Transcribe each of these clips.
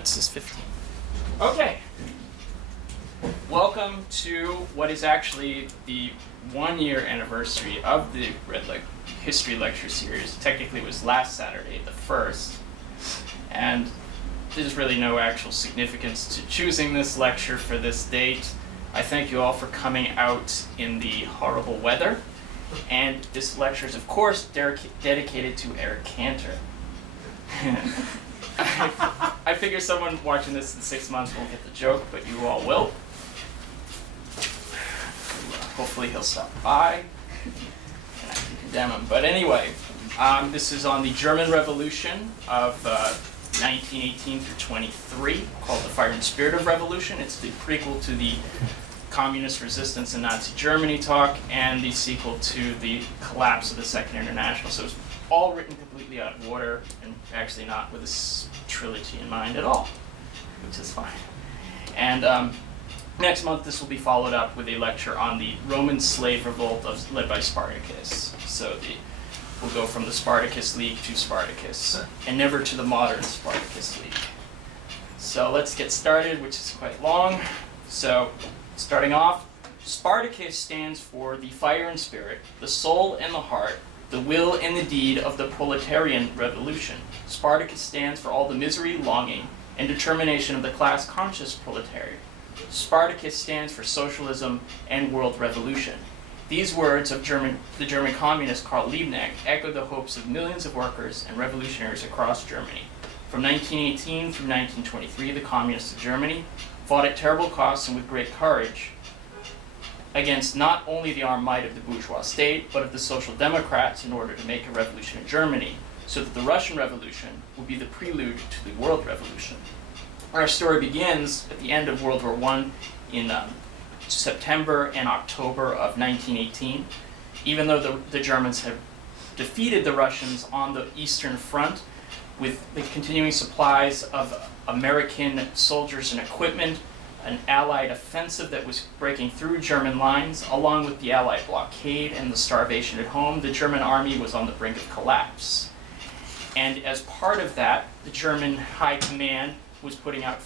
This is 15. Okay. Welcome to what is actually the 1-year anniversary of the Red History Lecture Series. Technically it was last Saturday, the 1st. And there's really no actual significance to choosing this lecture for this date. I thank you all for coming out in the horrible weather. And this lecture is, of course, dedicated to Eric Cantor. I figure someone watching this in 6 months won't get the joke, but you all will. Hopefully he'll stop by, and I can condemn him. But anyway, this is on the German Revolution of 1918 through 23, called the Fire and Spirit of Revolution. It's the prequel to the Communist Resistance in Nazi Germany talk, and the sequel to the collapse of the Second International. So it's all written completely out of order, and actually not with this trilogy in mind at all, which is fine. And next month this will be followed up with a lecture on the Roman slave revolt led by Spartacus. So we'll go from the Spartacus League to Spartacus, and never to the modern Spartacus League. So let's get started, which is quite long. So starting off, Spartacus stands for the fire and spirit, the soul and the heart, the will and the deed of the proletarian revolution. Spartacus stands for all the misery, longing, and determination of the class-conscious proletariat. Spartacus stands for socialism and world revolution. These words of the German communist Karl Liebnik echo the hopes of millions of workers and revolutionaries across Germany. From 1918 through 1923, the communists of Germany fought at terrible costs and with great courage against not only the armed might of the bourgeois state, but of the social democrats in order to make a revolution in Germany, so that the Russian Revolution would be the prelude to the world revolution. Our story begins at the end of World War I in September and October of 1918. Even though the Germans had defeated the Russians on the Eastern Front with the continuing supplies of American soldiers and equipment, an Allied offensive that was breaking through German lines, along with the Allied blockade and the starvation at home, the German army was on the brink of collapse. And as part of that, the German High Command was putting out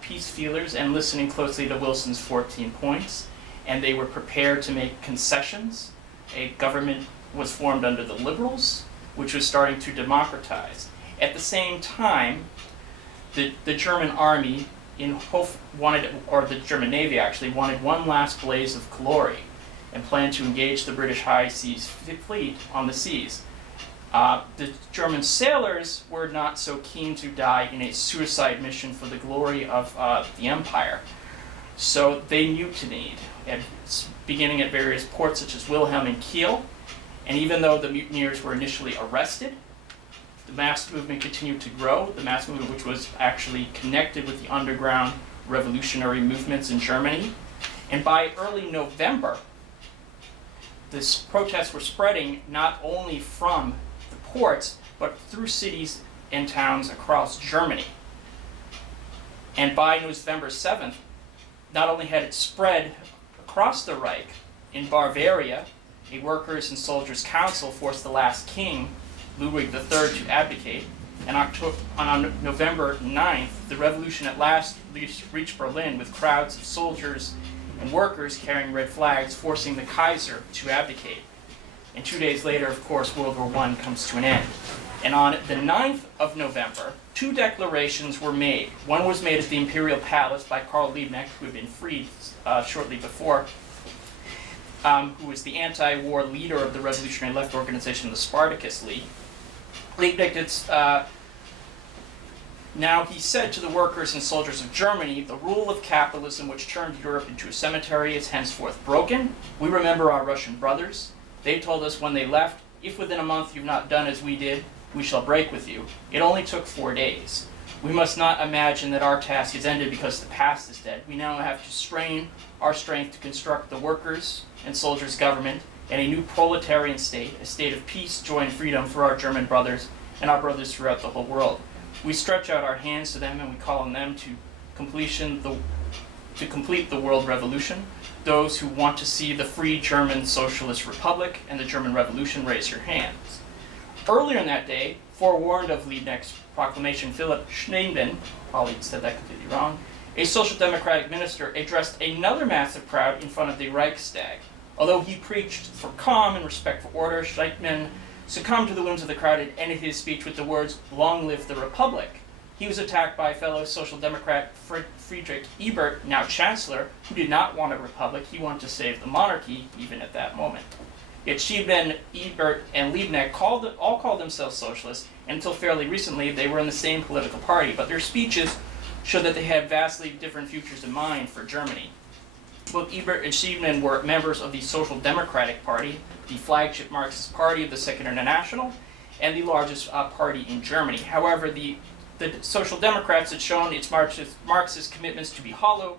peace feelers and listening closely to Wilson's 14 points, and they were prepared to make concessions. A government was formed under the liberals, which was starting to democratize. At the same time, the German army the German Navy actually wanted one last blaze of glory and planned to engage the British High Seas Fleet on the seas. The German sailors were not so keen to die in a suicide mission for the glory of the empire. So they mutinied, beginning at various ports such as Wilhelm and Kiel. And even though the mutineers were initially arrested, the mass movement continued to grow, the mass movement which was actually connected with the underground revolutionary movements in Germany. And by early November, these protests were spreading not only from the ports, but through cities and towns across Germany. And by November 7th, not only had it spread across the Reich, in Bavaria, a workers' and soldiers' council forced the last king, Ludwig III, to abdicate, and on November 9th, the revolution at last reached Berlin with crowds of soldiers and workers carrying red flags, forcing the Kaiser to abdicate. And 2 days later, of course, World War I comes to an end. And on the 9th of November, 2 declarations were made. One was made at the Imperial Palace by Karl Liebnik, who had been freed shortly before, who was the anti-war leader of the revolutionary left organization, the Spartacus League. Liebnik now he said to the workers and soldiers of Germany, the rule of capitalism which turned Europe into a cemetery is henceforth broken. We remember our Russian brothers. They told us when they left, if within a month you've not done as we did, we shall break with you. It only took 4 days. We must not imagine that our task is ended because the past is dead. We now have to strain our strength to construct the workers' and soldiers' government and a new proletarian state, a state of peace, joy, and freedom for our German brothers and our brothers throughout the whole world. We stretch out our hands to them and we call on them to complete the world revolution. Those who want to see the free German Socialist Republic and the German Revolution, raise your hands. Earlier in that day, forewarned of Liebnik's proclamation, Philip Schneiderman, probably said that completely wrong, a social democratic minister, addressed another massive crowd in front of the Reichstag. Although he preached for calm and respect for order, Schneiderman succumbed to the whims of the crowd and ended his speech with the words, "Long live the Republic." He was attacked by fellow social democrat Friedrich Ebert, now chancellor, who did not want a republic. He wanted to save the monarchy, even at that moment. Yet Schneiderman, Ebert, and Liebnik all called themselves socialists, and until fairly recently they were in the same political party, but their speeches showed that they had vastly different futures in mind for Germany. Both Ebert and Schneiderman were members of the Social Democratic Party, the flagship Marxist party of the Second International, and the largest party in Germany. However, the Social Democrats had shown its Marxist commitments to be hollow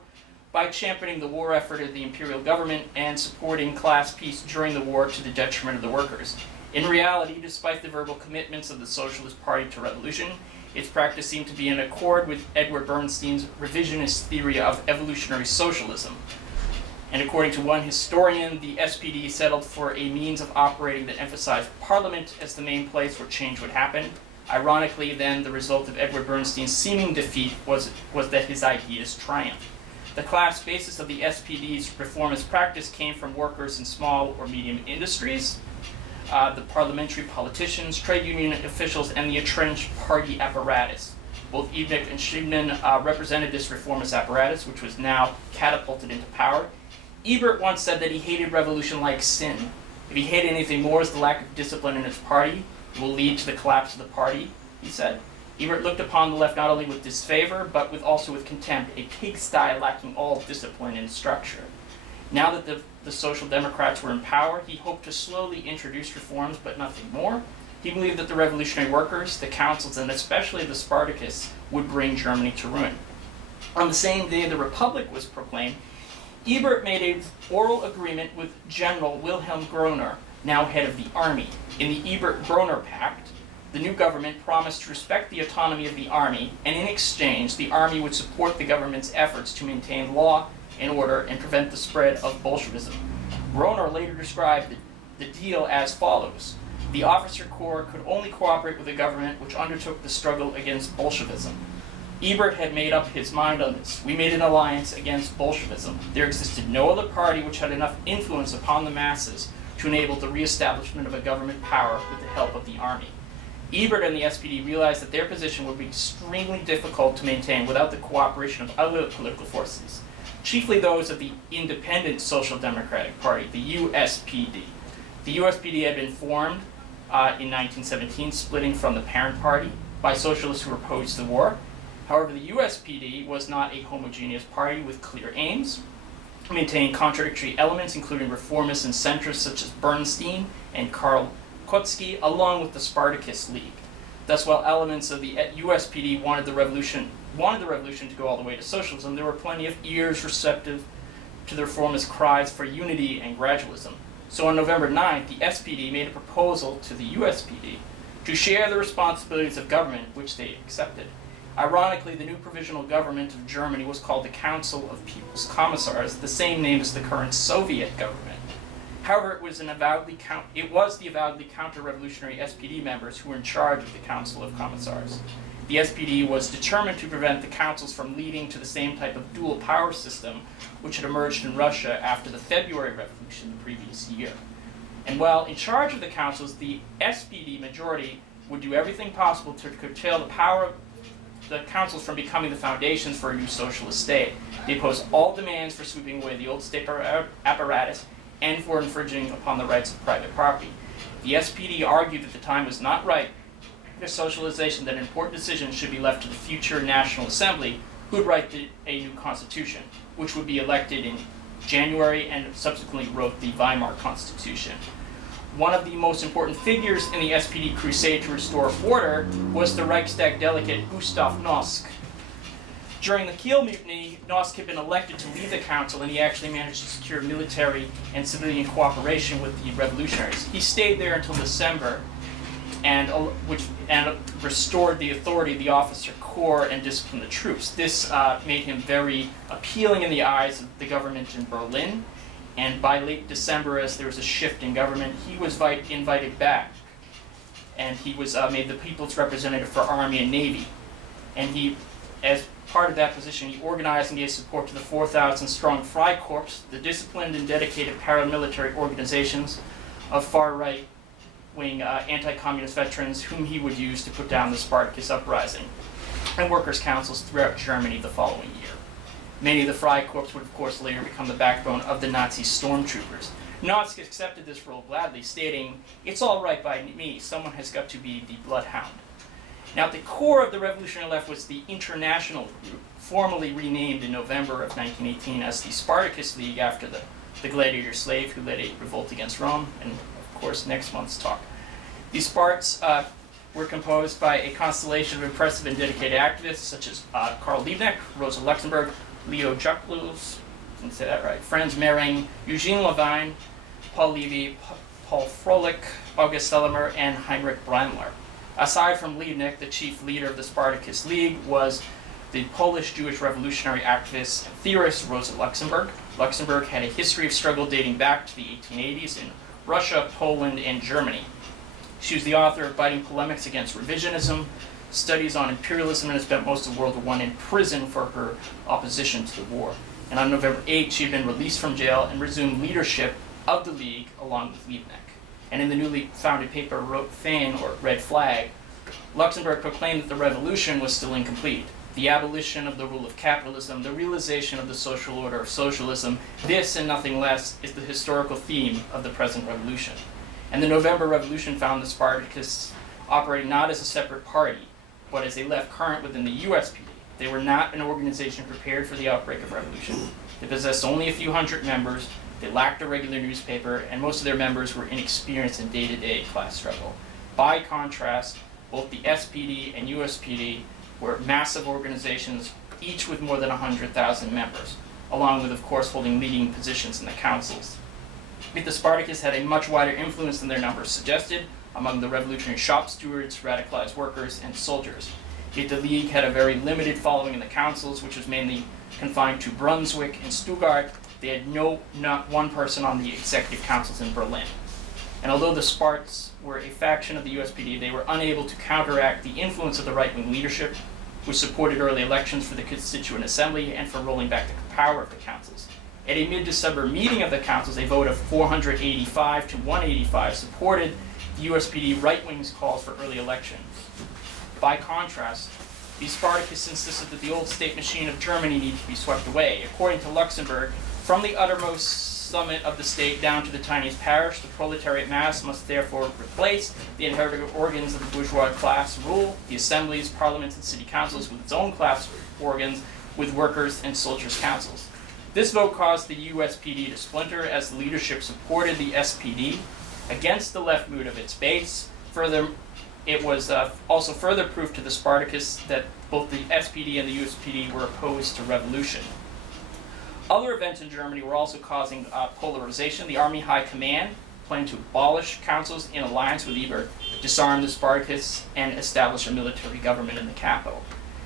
by championing the war effort of the imperial government and supporting class peace during the war to the detriment of the workers. In reality, despite the verbal commitments of the Socialist Party to revolution, its practice seemed to be in accord with Edward Bernstein's revisionist theory of evolutionary socialism. And according to one historian, the SPD settled for a means of operating that emphasized Parliament as the main place where change would happen. Ironically, then, the result of Edward Bernstein's seeming defeat was that his ideas triumphed. The class basis of the SPD's reformist practice came from workers in small or medium industries, the parliamentary politicians, trade union officials, and the entrenched party apparatus. Both Liebnik and Schneiderman represented this reformist apparatus, which was now catapulted into power. Ebert once said that he hated revolution like sin. If he hated anything more, it's the lack of discipline in his party. It will lead to the collapse of the party, he said. Ebert looked upon the left not only with disfavor, but also with contempt, a pigsty lacking all discipline and structure. Now that the Social Democrats were in power, he hoped to slowly introduce reforms, but nothing more. He believed that the revolutionary workers, the councils, and especially the Spartacus would bring Germany to ruin. On the same day the Republic was proclaimed, Ebert made an oral agreement with General Wilhelm Groener, now head of the army. In the Ebert-Groener Pact, the new government promised to respect the autonomy of the army, and in exchange, the army would support the government's efforts to maintain law and order and prevent the spread of Bolshevism. Groener later described the deal as follows. The officer corps could only cooperate with the government which undertook the struggle against Bolshevism. Ebert had made up his mind on this. We made an alliance against Bolshevism. There existed no other party which had enough influence upon the masses to enable the reestablishment of a government power with the help of the army. Ebert and the SPD realized that their position would be extremely difficult to maintain without the cooperation of other political forces, chiefly those of the Independent Social Democratic Party, the USPD. The USPD had been formed in 1917, splitting from the parent party by socialists who opposed the war. However, the USPD was not a homogeneous party with clear aims, maintaining contradictory elements, including reformists and centrists such as Bernstein and Karl Kautsky, along with the Spartacus League. Thus, while elements of the USPD wanted the revolution to go all the way to socialism, there were plenty of ears receptive to the reformist cries for unity and gradualism. So on November 9th, the SPD made a proposal to the USPD to share the responsibilities of government, which they accepted. Ironically, the new provisional government of Germany was called the Council of People's Commissars, the same name as the current Soviet government. However, it was the avowedly counter-revolutionary SPD members who were in charge of the Council of Commissars. The SPD was determined to prevent the councils from leading to the same type of dual power system which had emerged in Russia after the February Revolution the previous year. And while in charge of the councils, the SPD majority would do everything possible to curtail the power of the councils from becoming the foundations for a new socialist state. They opposed all demands for sweeping away the old state apparatus and for infringing upon the rights of private property. The SPD argued that the time was not right for socialization, that important decisions should be left to the future National Assembly, who would write a new constitution, which would be elected in January and subsequently wrote the Weimar Constitution. One of the most important figures in the SPD crusade to restore order was the Reichstag delegate Gustaf Nos. During the Kiel Mutiny, Nos had been elected to lead the council, and he actually managed to secure military and civilian cooperation with the revolutionaries. He stayed there until December, and restored the authority of the officer corps and disciplined the troops. This made him very appealing in the eyes of the government in Berlin. And by late December, as there was a shift in government, he was invited back. and he was made the people's representative for Army and Navy. And he, as part of that position, he organized and gave support to the 4,000-strong Freikorps, the disciplined and dedicated paramilitary organizations of far-right-wing anti-communist veterans whom he would use to put down the Spartacus uprising, and workers' councils throughout Germany the following year. Many of the Freikorps would, of course, later become the backbone of the Nazi stormtroopers. Nos accepted this role gladly, stating, "It's all right by me, someone has got to be the bloodhound." Now, at the core of the revolutionary left was the International Group, formally renamed in November of 1918 as the Spartacus League after the gladiator slave who led a revolt against Rome, and of course next month's talk. These Sparts were composed by a constellation of impressive and dedicated activists such as Karl Liebnik, Rosa Luxemburg, Leo Juklus, I can say that right, Franz Mehring, Eugene Levine, Paul Levy, Paul Froelich, August Sellemer, and Heinrich Brandler. Aside from Liebnik, the chief leader of the Spartacus League was the Polish Jewish revolutionary activist and theorist Rosa Luxemburg. Luxemburg had a history of struggle dating back to the 1880s in Russia, Poland, and Germany. She was the author of biting polemics against revisionism, studies on imperialism, and has spent most of World War I in prison for her opposition to the war. And on November 8, she had been released from jail and resumed leadership of the League along with Liebnik. And in the newly founded paper Rote Fahne, or Red Flag, Luxemburg proclaimed that the revolution was still incomplete. The abolition of the rule of capitalism, the realization of the social order of socialism, this and nothing less is the historical theme of the present revolution. And the November Revolution found the Spartacists operating not as a separate party, but as a left current within the USPD. They were not an organization prepared for the outbreak of revolution. They possessed only a few hundred members, they lacked a regular newspaper, and most of their members were inexperienced in day-to-day class struggle. By contrast, both the SPD and USPD were massive organizations, each with more than 100,000 members, along with, of course, holding leading positions in the councils. Yet the Spartacists had a much wider influence than their numbers suggested among the revolutionary shop stewards, radicalized workers, and soldiers. Yet the League had a very limited following in the councils, which was mainly confined to Brunswick and Stuttgart. They had not one person on the executive councils in Berlin. And although the Sparts were a faction of the USPD, they were unable to counteract the influence of the right-wing leadership, which supported early elections for the Constituent Assembly and for rolling back the power of the councils. At a mid-December meeting of the councils, a vote of 485 to 185 supported the USPD right-wing's calls for early elections. By contrast, the Spartacists insisted that the old state machine of Germany needed to be swept away. According to Luxemburg, from the uttermost summit of the state down to the tiniest parish, the proletariat mass must therefore replace the inherited organs of the bourgeois class rule, the assemblies, parliaments, and city councils with its own class organs, with workers' and soldiers' councils. This vote caused the USPD to splinter as the leadership supported the SPD against the left mood of its base. Further, it was also further proof to the Spartacists that both the SPD and the USPD were opposed to revolution. Other events in Germany were also causing polarization. The Army High Command planned to abolish councils in alliance with Ebert, disarm the Spartacists, and establish a military government in the capital.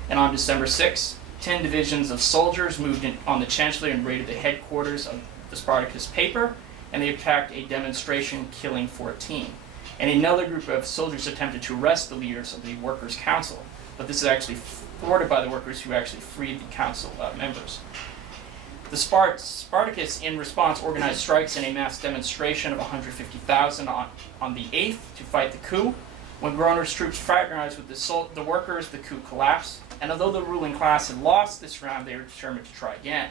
And on December 6, 10 divisions of soldiers moved in on the Chancellery and raided the headquarters of the Spartacus paper, and they attacked a demonstration, killing 14. And another group of soldiers attempted to arrest the leaders of the Workers' Council, but this is actually thwarted by the workers who actually freed the council members. The Spartacus, in response, organized strikes and a mass demonstration of 150,000 on the 8th to fight the coup. When Groner's troops fraternized with the workers, the coup collapsed, and although the ruling class had lost this round, they were determined to try again.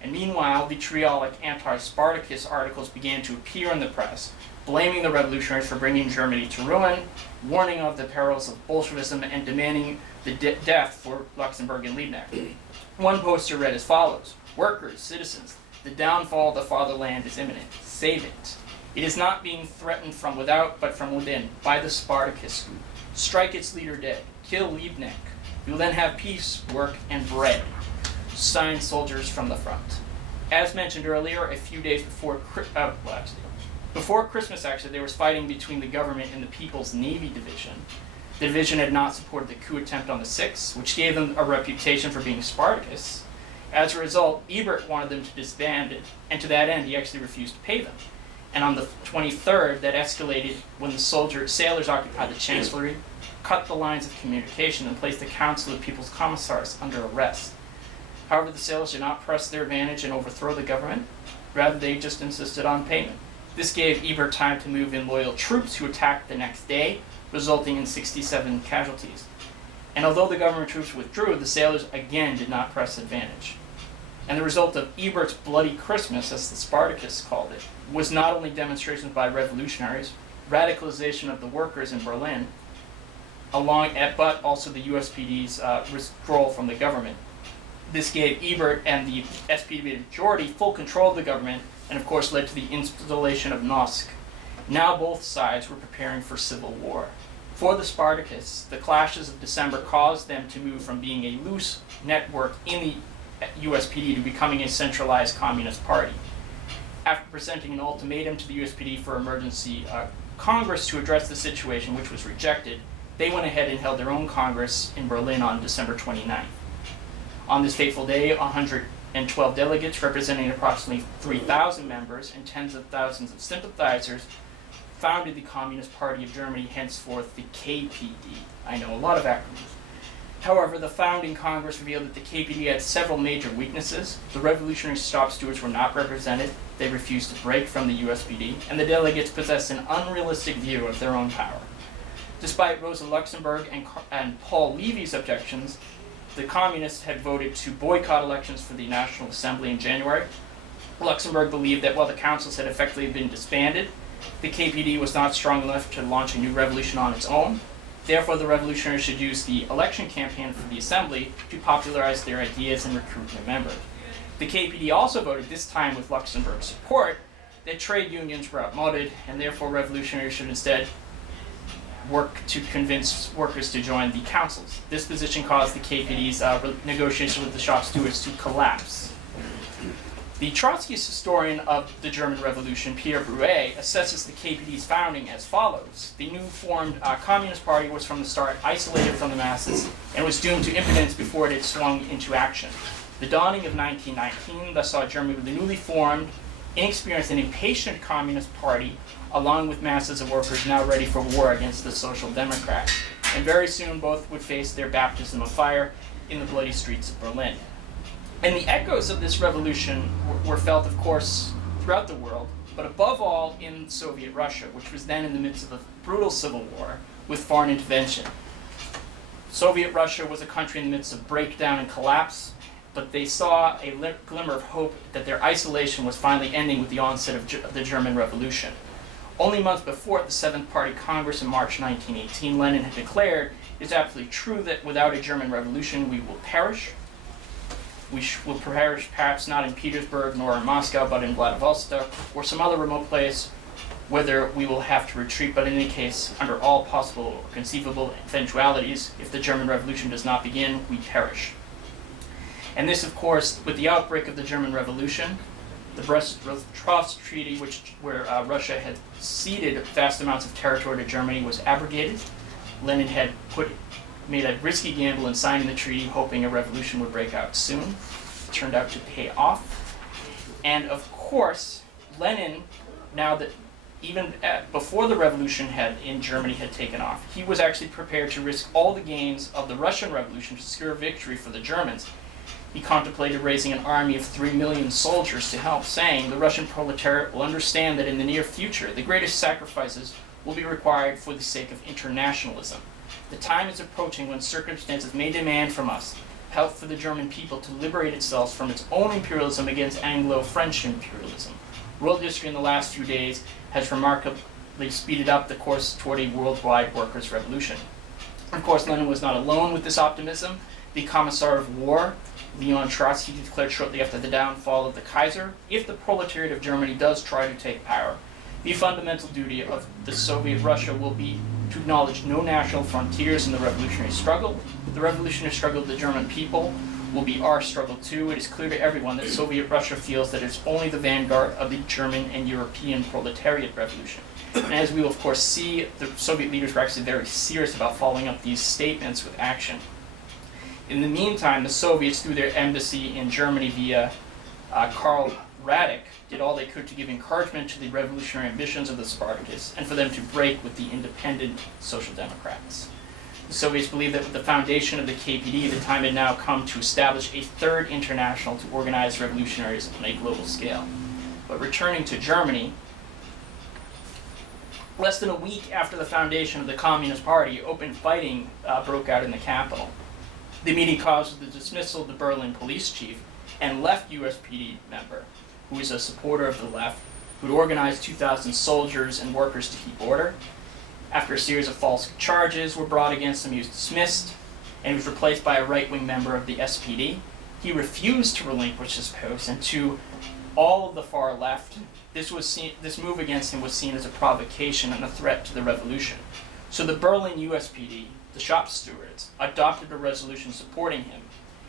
And meanwhile, vitriolic anti-Spartacus articles began to appear in the press, blaming the revolutionaries for bringing Germany to ruin, warning of the perils of Bolshevism, and demanding the death for Luxemburg and Liebnik. One poster read as follows: "Workers, citizens, the downfall of the fatherland is imminent. Save it. It is not being threatened from without, but from within, by the Spartacus group. Strike its leader dead. Kill Liebnik. You will then have peace, work, and bread. Signed, soldiers from the front." As mentioned earlier, a few days before Christmas, there was fighting between the government and the People's Navy Division. The division had not supported the coup attempt on the 6th, which gave them a reputation for being Spartacists. As a result, Ebert wanted them to disband it, and to that end, he actually refused to pay them. And on the 23rd, that escalated when the sailors occupied the chancellery, cut the lines of communication, and placed the Council of People's Commissars under arrest. However, the sailors did not press their advantage and overthrow the government. Rather, they just insisted on payment. This gave Ebert time to move in loyal troops who attacked the next day, resulting in 67 casualties. And although the government troops withdrew, the sailors again did not press advantage. And the result of Ebert's Bloody Christmas, as the Spartacus called it, was not only demonstrations by revolutionaries, radicalization of the workers in Berlin, but also the USPD's withdrawal from the government. This gave Ebert and the SPD majority full control of the government, and of course led to the installation of Nos. Now both sides were preparing for civil war. For the Spartacus, the clashes of December caused them to move from being a loose network in the USPD to becoming a centralized communist party. After presenting an ultimatum to the USPD for emergency Congress to address the situation, which was rejected, they went ahead and held their own Congress in Berlin on December 29th. On this fateful day, 112 delegates representing approximately 3,000 members and tens of thousands of sympathizers founded the Communist Party of Germany, henceforth the KPD. I know a lot of acronyms. However, the founding Congress revealed that the KPD had several major weaknesses. The revolutionary stop stewards were not represented, they refused to break from the USPD, and the delegates possessed an unrealistic view of their own power. Despite Rosa Luxemburg and Paul Levy's objections, the communists had voted to boycott elections for the National Assembly in January. Luxemburg believed that while the councils had effectively been disbanded, the KPD was not strong enough to launch a new revolution on its own. Therefore, the revolutionaries should use the election campaign for the assembly to popularize their ideas and recruit new members. The KPD also voted, this time with Luxemburg's support, that trade unions were outmoded, and therefore revolutionaries should instead work to convince workers to join the councils. This position caused the KPD's negotiation with the shop stewards to collapse. The Trotskyist historian of the German Revolution, Pierre Bruet, assesses the KPD's founding as follows. The new formed Communist Party was from the start isolated from the masses and was doomed to impotence before it had swung into action. The dawning of 1919 thus saw Germany with a newly formed, inexperienced, and impatient Communist Party, along with masses of workers now ready for war against the Social Democrats. And very soon both would face their baptism of fire in the bloody streets of Berlin. And the echoes of this revolution were felt, of course, throughout the world, but above all in Soviet Russia, which was then in the midst of a brutal civil war with foreign intervention. Soviet Russia was a country in the midst of breakdown and collapse, but they saw a glimmer of hope that their isolation was finally ending with the onset of the German Revolution. Only months before, at the Seventh Party Congress in March 1918, Lenin had declared, "It's absolutely true that without a German revolution we will perish. We will perish perhaps not in Petersburg nor in Moscow, but in Vladivostok or some other remote place, whether we will have to retreat, but in any case, under all possible or conceivable eventualities, if the German Revolution does not begin, we perish." And this, of course, with the outbreak of the German Revolution, the Brest-Litovsk Treaty, where Russia had ceded vast amounts of territory to Germany, was abrogated. Lenin had made a risky gamble in signing the treaty, hoping a revolution would break out soon. It turned out to pay off. And of course, Lenin, now that even before the revolution in Germany had taken off, he was actually prepared to risk all the gains of the Russian Revolution to secure victory for the Germans. He contemplated raising an army of 3 million soldiers to help, saying, "The Russian proletariat will understand that in the near future, the greatest sacrifices will be required for the sake of internationalism. The time is approaching when circumstances may demand from us help for the German people to liberate itself from its own imperialism against Anglo-French imperialism." World history in the last few days has remarkably speeded up the course toward a worldwide workers' revolution. Of course, Lenin was not alone with this optimism. The Commissar of War, Leon Trotsky, declared shortly after the downfall of the Kaiser, "If the proletariat of Germany does try to take power, the fundamental duty of the Soviet Russia will be to acknowledge no national frontiers in the revolutionary struggle. The revolutionary struggle of the German people will be our struggle too. It is clear to everyone that Soviet Russia feels that it's only the vanguard of the German and European proletariat revolution." And as we will of course see, the Soviet leaders were actually very serious about following up these statements with action. In the meantime, the Soviets, through their embassy in Germany via Karl Radek did all they could to give encouragement to the revolutionary ambitions of the Spartacus and for them to break with the independent Social Democrats. The Soviets believed that with the foundation of the KPD, the time had now come to establish a third international to organize revolutionaries on a global scale. But returning to Germany, less than a week after the foundation of the Communist Party, open fighting broke out in the capital. The immediate cause was the dismissal of the Berlin police chief and left USPD member, who was a supporter of the left, who had organized 2,000 soldiers and workers to keep order. After a series of false charges were brought against him, he was dismissed, and he was replaced by a right-wing member of the SPD. He refused to relinquish his post, and to all of the far left, this move against him was seen as a provocation and a threat to the revolution. So the Berlin USPD, the shop stewards, adopted a resolution supporting him,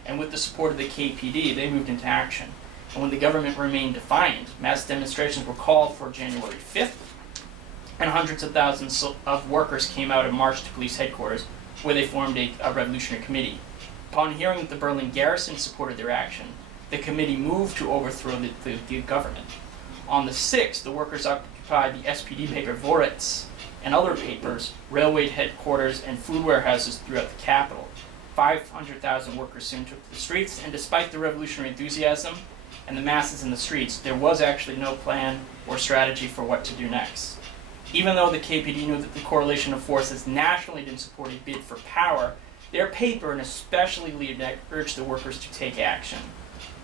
and with the support of the KPD, they moved into action. And when the government remained defiant, mass demonstrations were called for January 5th, and hundreds of thousands of workers came out and marched to police headquarters, where they formed a revolutionary committee. Upon hearing that the Berlin garrison supported their action, the committee moved to overthrow the government. On the 6th, the workers occupied the SPD paper Voritz and other papers, railway headquarters, and food warehouses throughout the capital. 500,000 workers soon took to the streets, and despite the revolutionary enthusiasm and the masses in the streets, there was actually no plan or strategy for what to do next. Even though the KPD knew that the correlation of forces nationally didn't support a bid for power, their paper, and especially Liebnik, urged the workers to take action.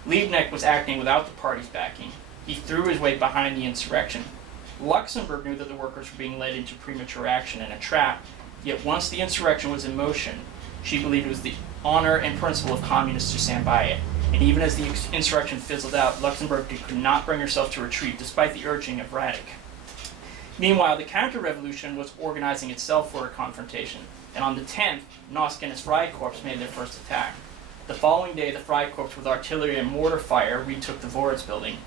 Liebnik was acting without the party's backing. He threw his weight behind the insurrection. Luxemburg knew that the workers were being led into premature action and a trap, yet once the insurrection was in motion, she believed it was the honor and principle of communists to stand by it. And even as the insurrection fizzled out, Luxemburg could not bring herself to retreat, despite the urging of Radek. Meanwhile, the counter-revolution was organizing itself for a confrontation, and on the 10th, Nos and his Freikorps made their first attack. The following day, the Freikorps, with artillery and mortar fire, retook the Voritz building.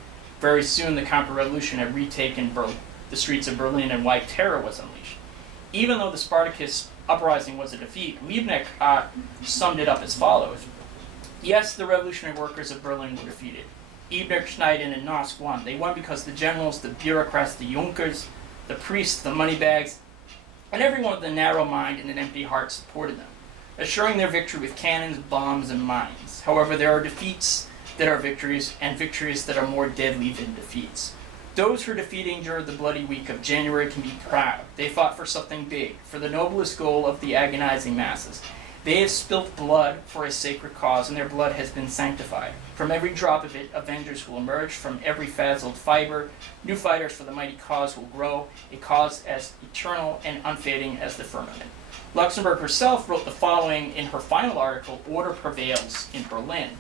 Very soon, the counter-revolution had retaken the streets of Berlin, and white terror was unleashed. Even though the Spartacus uprising was a defeat, Liebnik summed it up as follows. Yes, the revolutionary workers of Berlin were defeated. Liebnik, Schneiderman, and Nos won. They won because the generals, the bureaucrats, the Junkers, the priests, the moneybags, and everyone with a narrow mind and an empty heart supported them, assuring their victory with cannons, bombs, and mines. However, there are defeats that are victories, and victories that are more deadly than defeats. Those who are defeating during the bloody week of January can be proud. They fought for something big, for the noblest goal of the agonizing masses. They have spilt blood for a sacred cause, and their blood has been sanctified. From every drop of it, avengers will emerge. From every frazzled fiber, new fighters for the mighty cause will grow, a cause as eternal and unfading as the firmament. Luxemburg herself wrote the following in her final article, Order Prevails in Berlin.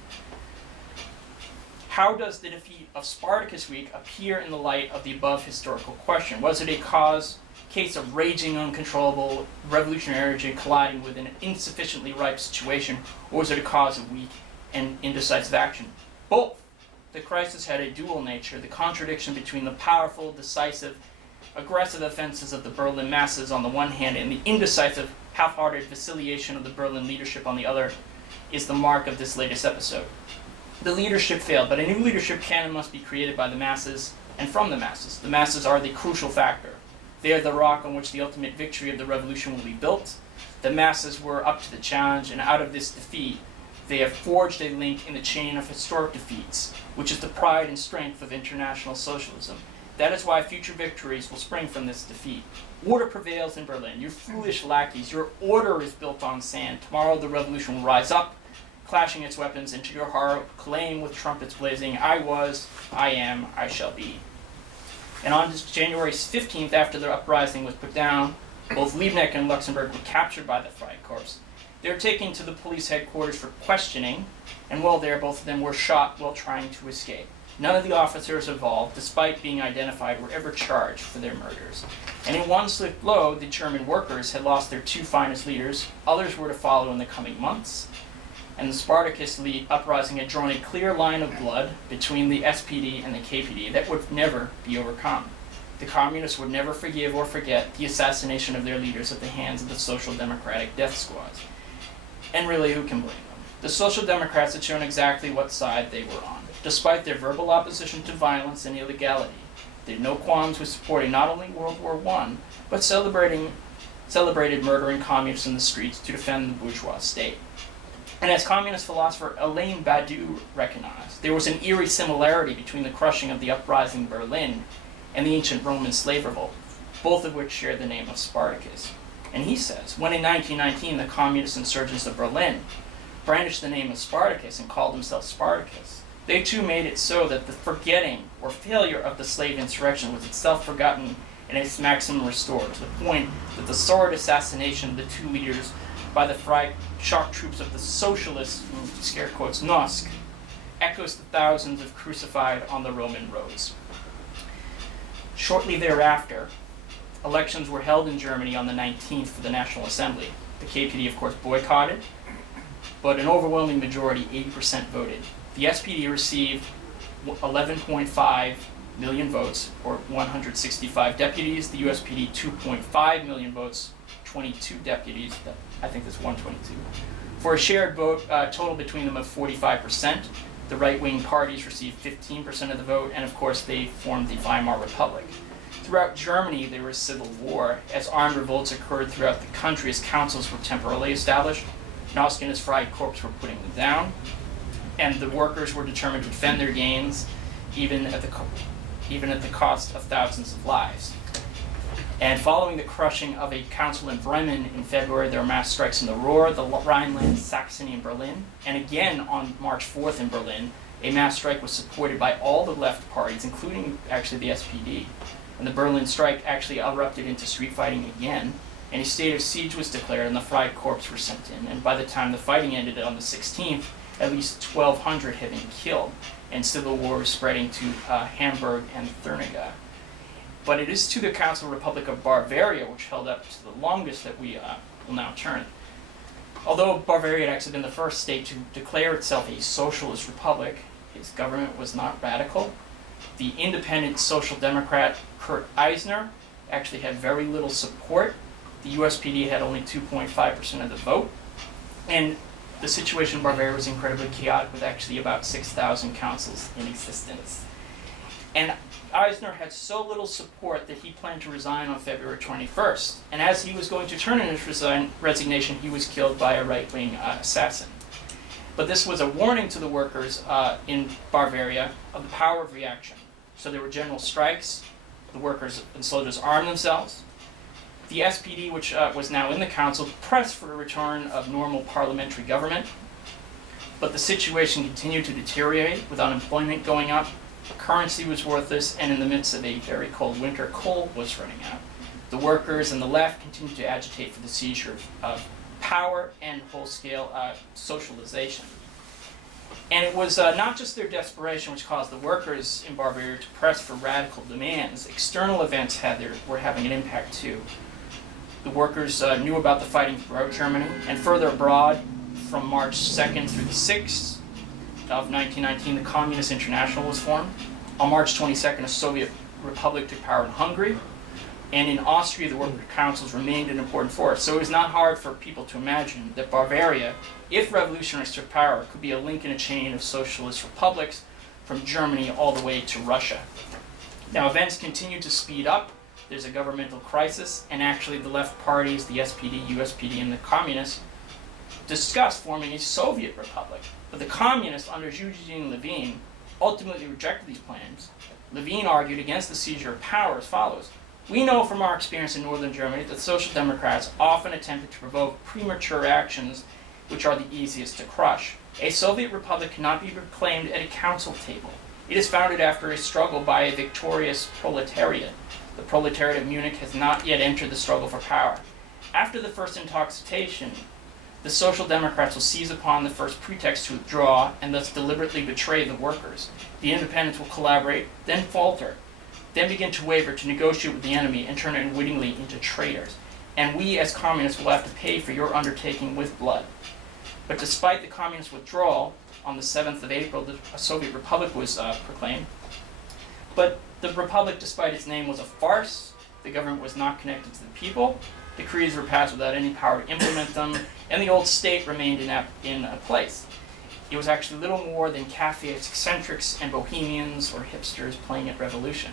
How does the defeat of Spartacus Week appear in the light of the above historical question? Was it a case of raging, uncontrollable revolutionary energy colliding with an insufficiently ripe situation, or was it a cause of weak and indecisive action? Both. The crisis had a dual nature, the contradiction between the powerful, decisive, aggressive offenses of the Berlin masses on the one hand, and the indecisive, half-hearted vacillation of the Berlin leadership on the other, is the mark of this latest episode. The leadership failed, but a new leadership can and must be created by the masses and from the masses. The masses are the crucial factor. They are the rock on which the ultimate victory of the revolution will be built. The masses were up to the challenge, and out of this defeat, they have forged a link in the chain of historic defeats, which is the pride and strength of international socialism. That is why future victories will spring from this defeat. Order prevails in Berlin. You foolish lackeys, your order is built on sand. Tomorrow the revolution will rise up, clashing its weapons, and to your heart proclaim with trumpets blazing, I was, I am, I shall be. And on January 15th, after the uprising was put down, both Liebnik and Luxemburg were captured by the Freikorps. They were taken to the police headquarters for questioning, and while there, both of them were shot while trying to escape. None of the officers involved, despite being identified, were ever charged for their murders. And in one swift blow, the German workers had lost their two finest leaders. Others were to follow in the coming months. And the Spartacus League uprising had drawn a clear line of blood between the SPD and the KPD that would never be overcome. The communists would never forgive or forget the assassination of their leaders at the hands of the Social Democratic death squads. And really, who can blame them? The Social Democrats had shown exactly what side they were on. Despite their verbal opposition to violence and illegality, they had no qualms with supporting not only World War I, but celebrated murdering communists in the streets to defend the bourgeois state. And as communist philosopher Alain Badiou recognized, there was an eerie similarity between the crushing of the uprising in Berlin and the ancient Roman slave revolt, both of which shared the name of Spartacus. And he says, when in 1919 the communist insurgents of Berlin brandished the name of Spartacus and called themselves Spartacus, they too made it so that the forgetting or failure of the slave insurrection was itself forgotten and its maximum restored, to the point that the sordid assassination of the two leaders by the fried shock troops of the socialists, scare quotes, Nos, echoes the thousands of crucified on the Roman roads. Shortly thereafter, elections were held in Germany on the 19th for the National Assembly. The KPD, of course, boycotted, but an overwhelming majority, 80%, voted. The SPD received 11.5 million votes, or 165 deputies. The USPD, 2.5 million votes, 22 deputies. I think that's 122. For a shared vote total between them of 45%. The right-wing parties received 15% of the vote, and of course they formed the Weimar Republic. Throughout Germany, there was civil war, as armed revolts occurred throughout the country as councils were temporarily established. Nos and his Fried Corps were putting them down, and the workers were determined to defend their gains, even at the cost of thousands of lives. And following the crushing of a council in Bremen in February, there were mass strikes in the Ruhr, the Rhineland, Saxony, and Berlin. And again on March 4th in Berlin, a mass strike was supported by all the left parties, including actually the SPD. And the Berlin strike actually erupted into street fighting again, and a state of siege was declared and the Fried Corps were sent in. And by the time the fighting ended on the 16th, at least 1,200 had been killed, and civil war was spreading to Hamburg and Thüringen. But it is to the Council Republic of Bavaria, which held up to the longest, that we will now turn. Although Bavaria had actually been the first state to declare itself a socialist republic, its government was not radical. The independent social democrat Kurt Eisner actually had very little support. The USPD had only 2.5% of the vote. And the situation in Bavaria was incredibly chaotic, with actually about 6,000 councils in existence. And Eisner had so little support that he planned to resign on February 21st. And as he was going to turn in his resignation, he was killed by a right-wing assassin. But this was a warning to the workers in Bavaria of the power of reaction. So there were general strikes. The workers and soldiers armed themselves. The SPD, which was now in the council, pressed for a return of normal parliamentary government. But the situation continued to deteriorate, with unemployment going up. Currency was worthless, and in the midst of a very cold winter, coal was running out. The workers and the left continued to agitate for the seizure of power and whole-scale socialization. And it was not just their desperation which caused the workers in Bavaria to press for radical demands. External events were having an impact too. The workers knew about the fighting throughout Germany, and further abroad, from March 2nd through the 6th of 1919, the Communist International was formed. On March 22nd, a Soviet republic took power in Hungary, and in Austria, the worker councils remained an important force. So it was not hard for people to imagine that Bavaria, if revolutionists took power, could be a link in a chain of socialist republics from Germany all the way to Russia. Now, events continue to speed up. There's a governmental crisis, and actually the left parties, the SPD, USPD, and the communists, discussed forming a Soviet republic. But the communists, under Eugene Levine, ultimately rejected these plans. Levine argued against the seizure of power as follows: "We know from our experience in northern Germany that Social Democrats often attempted to provoke premature actions which are the easiest to crush. A Soviet republic cannot be proclaimed at a council table. It is founded after a struggle by a victorious proletariat. The proletariat of Munich has not yet entered the struggle for power. After the first intoxication, the Social Democrats will seize upon the first pretext to withdraw and thus deliberately betray the workers. The independents will collaborate, then falter, then begin to waver, to negotiate with the enemy and turn unwittingly into traitors. And we as communists will have to pay for your undertaking with blood." But despite the communist withdrawal, on the 7th of April, a Soviet Republic was proclaimed. But the Republic, despite its name, was a farce. The government was not connected to the people. Decrees were passed without any power to implement them, and the old state remained in place. It was actually little more than cafe eccentrics and bohemians or hipsters playing at revolution.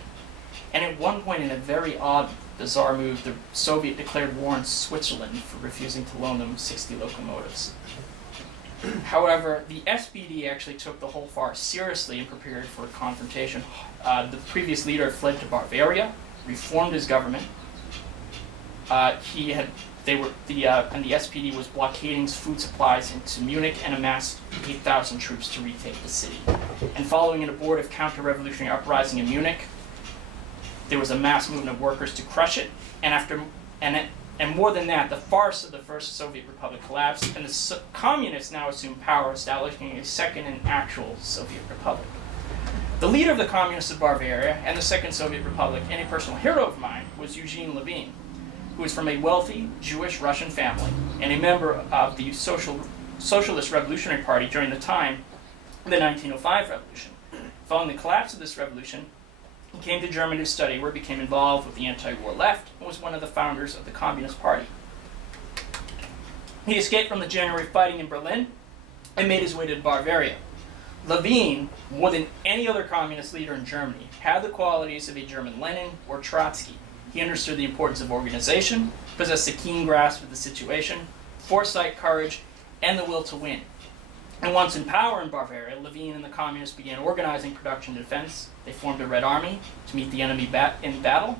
And at one point, in a very odd, bizarre move, the Soviet declared war on Switzerland for refusing to loan them 60 locomotives. However, the SPD actually took the whole farce seriously and prepared for a confrontation. The previous leader had fled to Bavaria, reformed his government. And the SPD was blockading food supplies into Munich and amassed 8,000 troops to retake the city. And following an abortive counter-revolutionary uprising in Munich, there was a mass movement of workers to crush it. And more than that, the farce of the first Soviet Republic collapsed, and the communists now assumed power, establishing a second and actual Soviet Republic. The leader of the communists of Bavaria and the Second Soviet Republic, and a personal hero of mine, was Eugene Levine, who was from a wealthy Jewish Russian family and a member of the Socialist Revolutionary Party during the time of the 1905 revolution. Following the collapse of this revolution, he came to Germany to study, where he became involved with the anti-war left and was one of the founders of the Communist Party. He escaped from the January fighting in Berlin and made his way to Bavaria. Levine, more than any other communist leader in Germany, had the qualities of a German Lenin or Trotsky. He understood the importance of organization, possessed a keen grasp of the situation, foresight, courage, and the will to win. And once in power in Bavaria, Levine and the communists began organizing production defense. They formed a Red Army to meet the enemy in battle,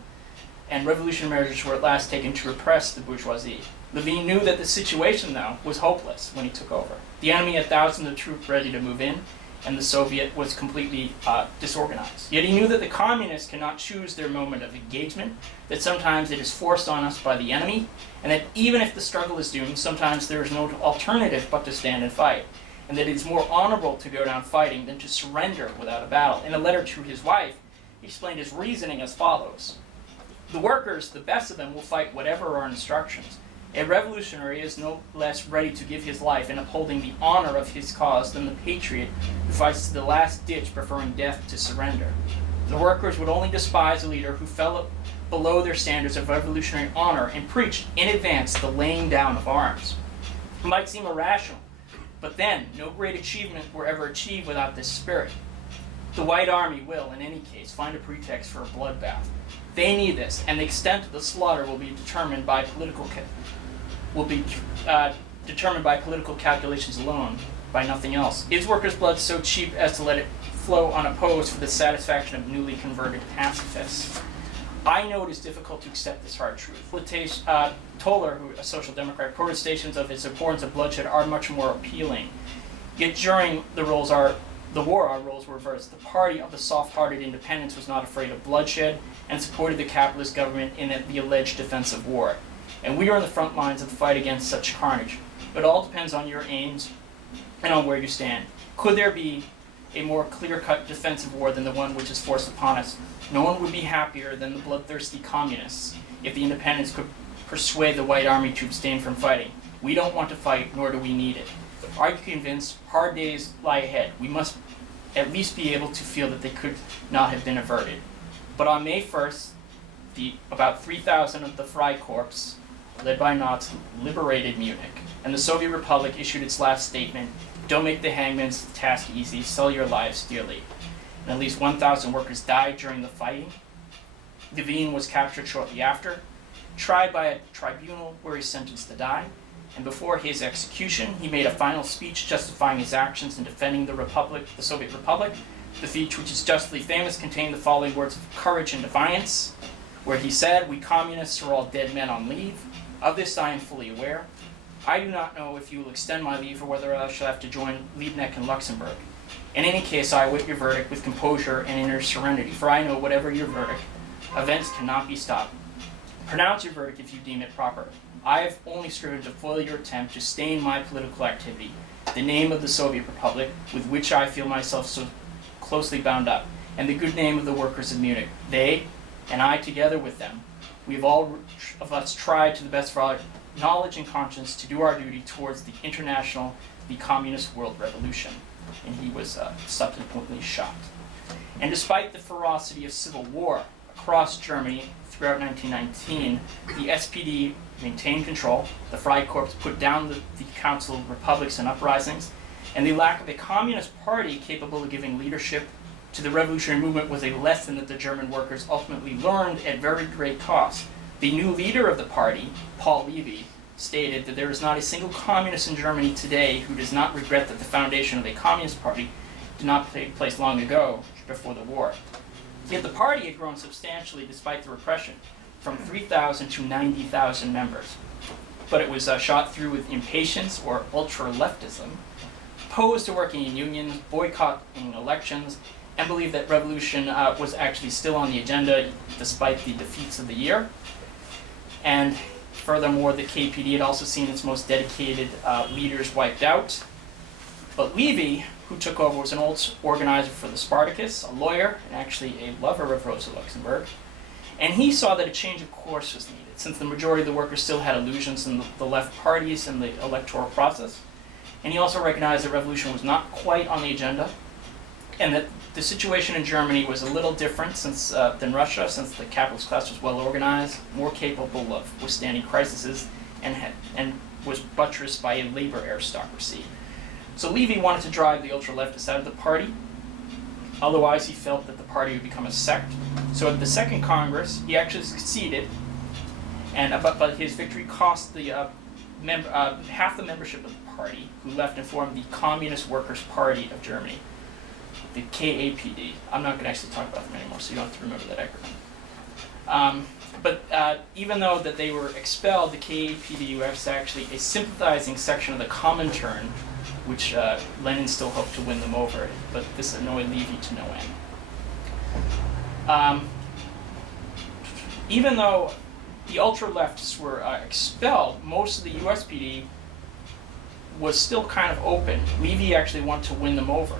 and revolutionary measures were at last taken to repress the bourgeoisie. Levine knew that the situation, though, was hopeless when he took over. The enemy had thousands of troops ready to move in, and the Soviet was completely disorganized. Yet he knew that the communists cannot choose their moment of engagement, that sometimes it is forced on us by the enemy, and that even if the struggle is doomed, sometimes there is no alternative but to stand and fight, and that it is more honorable to go down fighting than to surrender without a battle. In a letter to his wife, he explained his reasoning as follows: the workers, the best of them, will fight whatever our instructions. A revolutionary is no less ready to give his life in upholding the honor of his cause than the patriot who fights to the last ditch, preferring death to surrender. The workers would only despise a leader who fell below their standards of revolutionary honor and preached in advance the laying down of arms. It might seem irrational, but then no great achievement were ever achieved without this spirit. The White Army will, in any case, find a pretext for a bloodbath. They need this, and the extent of the slaughter will be determined by political calculations alone, by nothing else. Is workers' blood so cheap as to let it flow unopposed for the satisfaction of newly converted pacifists? I know it is difficult to accept this hard truth. Toller, who a social democrat, protestations of its abhorrence of bloodshed are much more appealing. Yet during the war, our roles were reversed. The party of the soft-hearted independents was not afraid of bloodshed and supported the capitalist government in the alleged defense of war. And we are in the front lines of the fight against such carnage. It all depends on your aims and on where you stand. Could there be a more clear-cut defense of war than the one which is forced upon us? No one would be happier than the bloodthirsty communists if the independents could persuade the White Army to abstain from fighting. We don't want to fight, nor do we need it. Are you convinced hard days lie ahead? We must at least be able to feel that they could not have been averted. But on May 1st, about 3,000 of the Freikorps, led by Nos, liberated Munich, and the Soviet Republic issued its last statement: don't make the hangman's task easy, sell your lives dearly. And at least 1,000 workers died during the fighting. Levine was captured shortly after, tried by a tribunal where he was sentenced to die, and before his execution, he made a final speech justifying his actions in defending the Soviet Republic. The speech, which is justly famous, contained the following words of courage and defiance, where he said, "We communists are all dead men on leave. Of this I am fully aware. I do not know if you will extend my leave or whether I shall have to join Liebnik in Luxembourg. In any case, I await your verdict with composure and inner serenity, for I know whatever your verdict, events cannot be stopped. Pronounce your verdict if you deem it proper. I have only striven to foil your attempt to stain my political activity, the name of the Soviet Republic, with which I feel myself so closely bound up, and the good name of the workers of Munich. They, and I together with them, we have all of us tried to the best of our knowledge and conscience to do our duty towards the communist world revolution." And he was subsequently shot. And despite the ferocity of civil war across Germany throughout 1919, the SPD maintained control. The Freikorps put down the Council of Republics and Uprisings, And the lack of a communist party capable of giving leadership to the revolutionary movement was a lesson that the German workers ultimately learned at very great cost. The new leader of the party, Paul Levy, stated that there is not a single communist in Germany today who does not regret that the foundation of a communist party did not take place long ago, before the war. Yet the party had grown substantially despite the repression, from 3,000 to 90,000 members. But it was shot through with impatience or ultra-leftism, opposed to working in unions, boycotting elections, and believed that revolution was actually still on the agenda despite the defeats of the year. And furthermore, the KPD had also seen its most dedicated leaders wiped out. But Levy, who took over, was an old organizer for the Spartacus, a lawyer, and actually a lover of Rosa Luxemburg. And he saw that a change of course was needed, since the majority of the workers still had illusions in the left parties and the electoral process. And he also recognized that revolution was not quite on the agenda, and that the situation in Germany was a little different than Russia, since the capitalist class was well organized, more capable of withstanding crises, and was buttressed by a labor aristocracy. So Levy wanted to drive the ultra-leftists out of the party. Otherwise, he felt that the party would become a sect. So at the Second Congress, he actually succeeded, but his victory cost the half the membership of the party, who left and formed the Communist Workers' Party of Germany, the KAPD. I'm not going to actually talk about them anymore, so you don't have to remember that acronym. But even though that they were expelled, the KAPD was actually a sympathizing section of the Comintern, which Lenin still hoped to win them over, but this annoyed Levy to no end. Even though the ultra-leftists were expelled, most of the USPD was still kind of open. Levy actually wanted to win them over.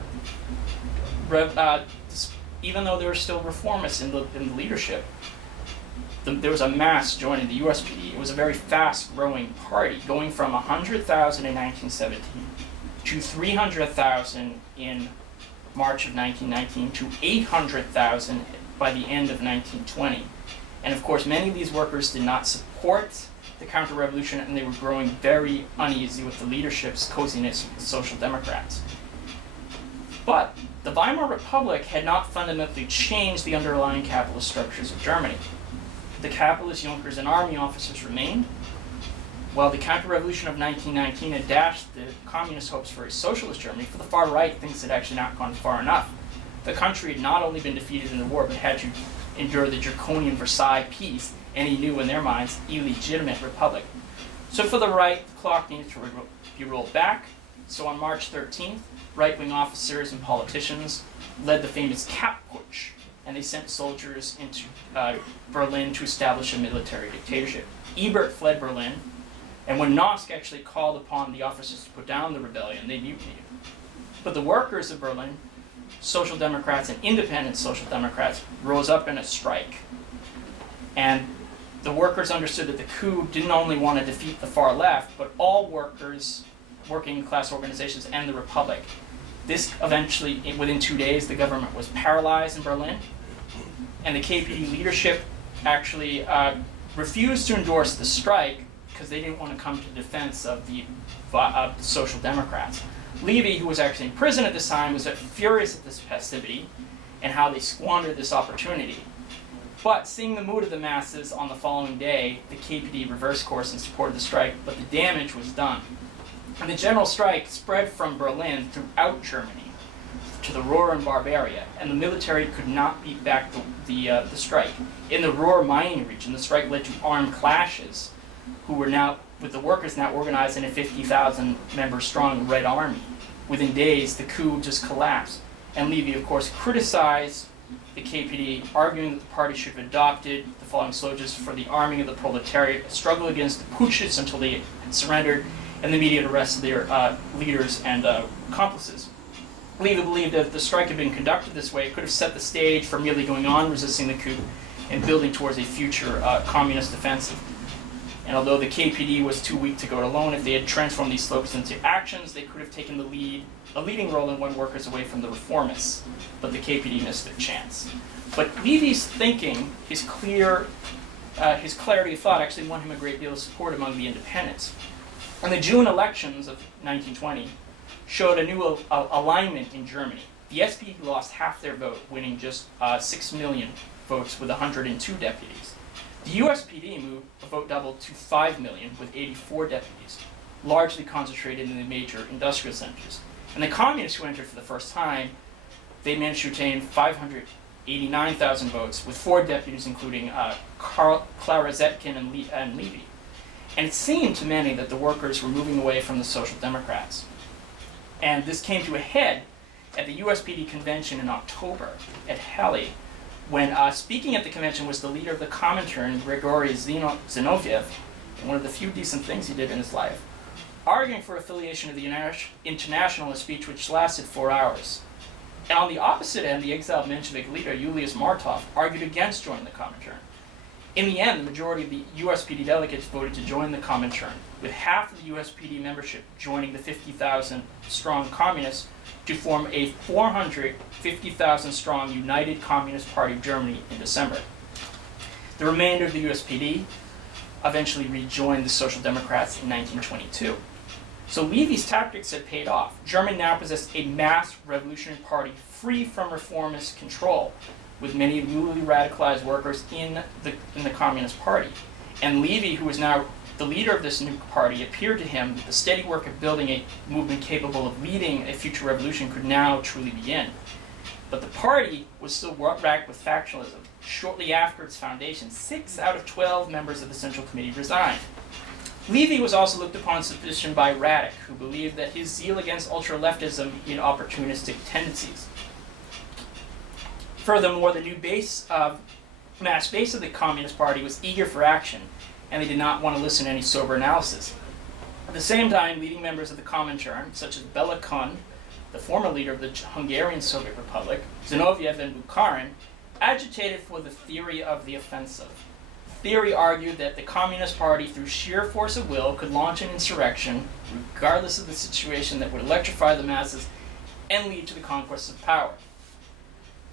Even though there were still reformists in the leadership, there was a mass joining the USPD. It was a very fast-growing party, going from 100,000 in 1917 to 300,000 in March of 1919 to 800,000 by the end of 1920. And of course, many of these workers did not support the counter-revolution, and they were growing very uneasy with the leadership's coziness with the Social Democrats. But the Weimar Republic had not fundamentally changed the underlying capitalist structures of Germany. The capitalist Junkers and army officers remained, while the counter-revolution of 1919 had dashed the communist hopes for a socialist Germany. For the far right, things had actually not gone far enough. The country had not only been defeated in the war, but had to endure the draconian Versailles peace, and he knew in their minds, illegitimate republic. So for the right, the clock needed to be rolled back. So on March 13th, right-wing officers and politicians led the famous Kapp Putsch, and they sent soldiers into Berlin to establish a military dictatorship. Ebert fled Berlin, and when Nos actually called upon the officers to put down the rebellion, they mutinied. But the workers of Berlin, Social Democrats and independent Social Democrats, rose up in a strike. And the workers understood that the coup didn't only want to defeat the far left, but all workers, working class organizations, and the Republic. This eventually, within 2 days, the government was paralyzed in Berlin, and the KPD leadership actually refused to endorse the strike because they didn't want to come to defense of the Social Democrats. Levy, who was actually in prison at this time, was furious at this passivity and how they squandered this opportunity. But seeing the mood of the masses on the following day, the KPD reversed course and supported the strike, but the damage was done. And the general strike spread from Berlin throughout Germany to the Ruhr and Bavaria, and the military could not beat back the strike. In the Ruhr mining region, the strike led to armed clashes, with the workers now organized in a 50,000 member strong Red Army. Within days, the coup just collapsed. And Levy, of course, criticized the KPD, arguing that the party should have adopted the following slogans for the arming of the proletariat, a struggle against the putschists until they had surrendered, and the immediate arrest of their leaders and accomplices. Levy believed that if the strike had been conducted this way, it could have set the stage for merely going on resisting the coup and building towards a future communist offensive. And although the KPD was too weak to go it alone, if they had transformed these slogans into actions, they could have taken a leading role and won workers away from the reformists. But the KPD missed their chance. But Levy's thinking, his clarity of thought actually won him a great deal of support among the independents. In the June elections of 1920, showed a new alignment in Germany. The SPD lost half their vote, winning just 6 million votes with 102 deputies. The USPD moved a vote double to 5 million with 84 deputies, largely concentrated in the major industrial centers. And the communists who entered for the first time, they managed to obtain 589,000 votes with 4 deputies, including Clara Zetkin and Levy. And it seemed to many that the workers were moving away from the Social Democrats. And this came to a head at the USPD convention in October at Halle, when speaking at the convention was the leader of the Comintern, Grigory Zinoviev, one of the few decent things he did in his life, arguing for affiliation of the International in a speech which lasted 4 hours. And on the opposite end, the exiled Menshevik leader, Julius Martov, argued against joining the Comintern. In the end, the majority of the USPD delegates voted to join the Comintern, with half of the USPD membership joining the 50,000-strong communists to form a 450,000-strong United Communist Party of Germany in December. The remainder of the USPD eventually rejoined the Social Democrats in 1922. So Levy's tactics had paid off. Germany now possessed a mass revolutionary party free from reformist control, with many newly radicalized workers in the Communist Party. And Levy, who was now the leader of this new party, appeared to him that the steady work of building a movement capable of leading a future revolution could now truly begin. But the party was still racked with factionalism. Shortly after its foundation, 6 out of 12 members of the Central Committee resigned. Levy was also looked upon suspicion by Radek, who believed that his zeal against ultra-leftism had opportunistic tendencies. Furthermore, the new mass base of the Communist Party was eager for action, and they did not want to listen to any sober analysis. At the same time, leading members of the Comintern, such as Bela Kun, the former leader of the Hungarian Soviet Republic, Zinoviev and Bukharin, agitated for the theory of the offensive. The theory argued that the Communist Party, through sheer force of will, could launch an insurrection, regardless of the situation, that would electrify the masses and lead to the conquest of power.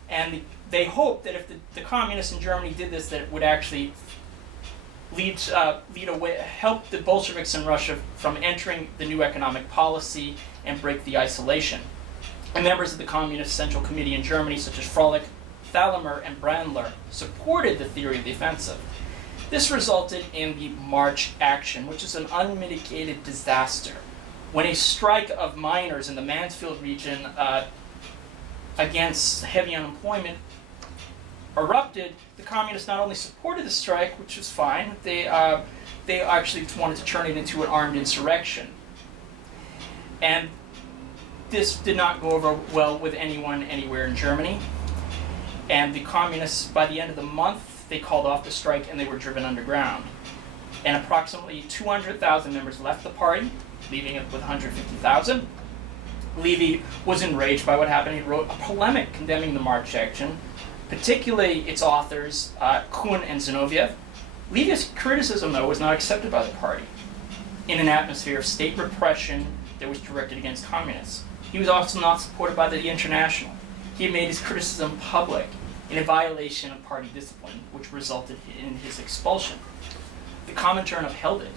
And they hoped that if the communists in Germany did this, that it would actually help the Bolsheviks in Russia from entering the new economic policy and break the isolation. And members of the Communist Central Committee in Germany, such as Froelich, Thalhammer, and Brandler, supported the theory of the offensive. This resulted in the March Action, which is an unmitigated disaster. When a strike of miners in the Mansfield region against heavy unemployment erupted, the communists not only supported the strike, which was fine, they actually wanted to turn it into an armed insurrection. And this did not go over well with anyone anywhere in Germany. And the communists, by the end of the month, they called off the strike and they were driven underground. And approximately 200,000 members left the party, leaving it with 150,000. Levy was enraged by what happened. He wrote a polemic condemning the March Action, particularly its authors, Kuhn and Zinoviev. Levy's criticism, though, was not accepted by the party in an atmosphere of state repression that was directed against communists. He was also not supported by the International. He had made his criticism public in a violation of party discipline, which resulted in his expulsion. The Comintern upheld it,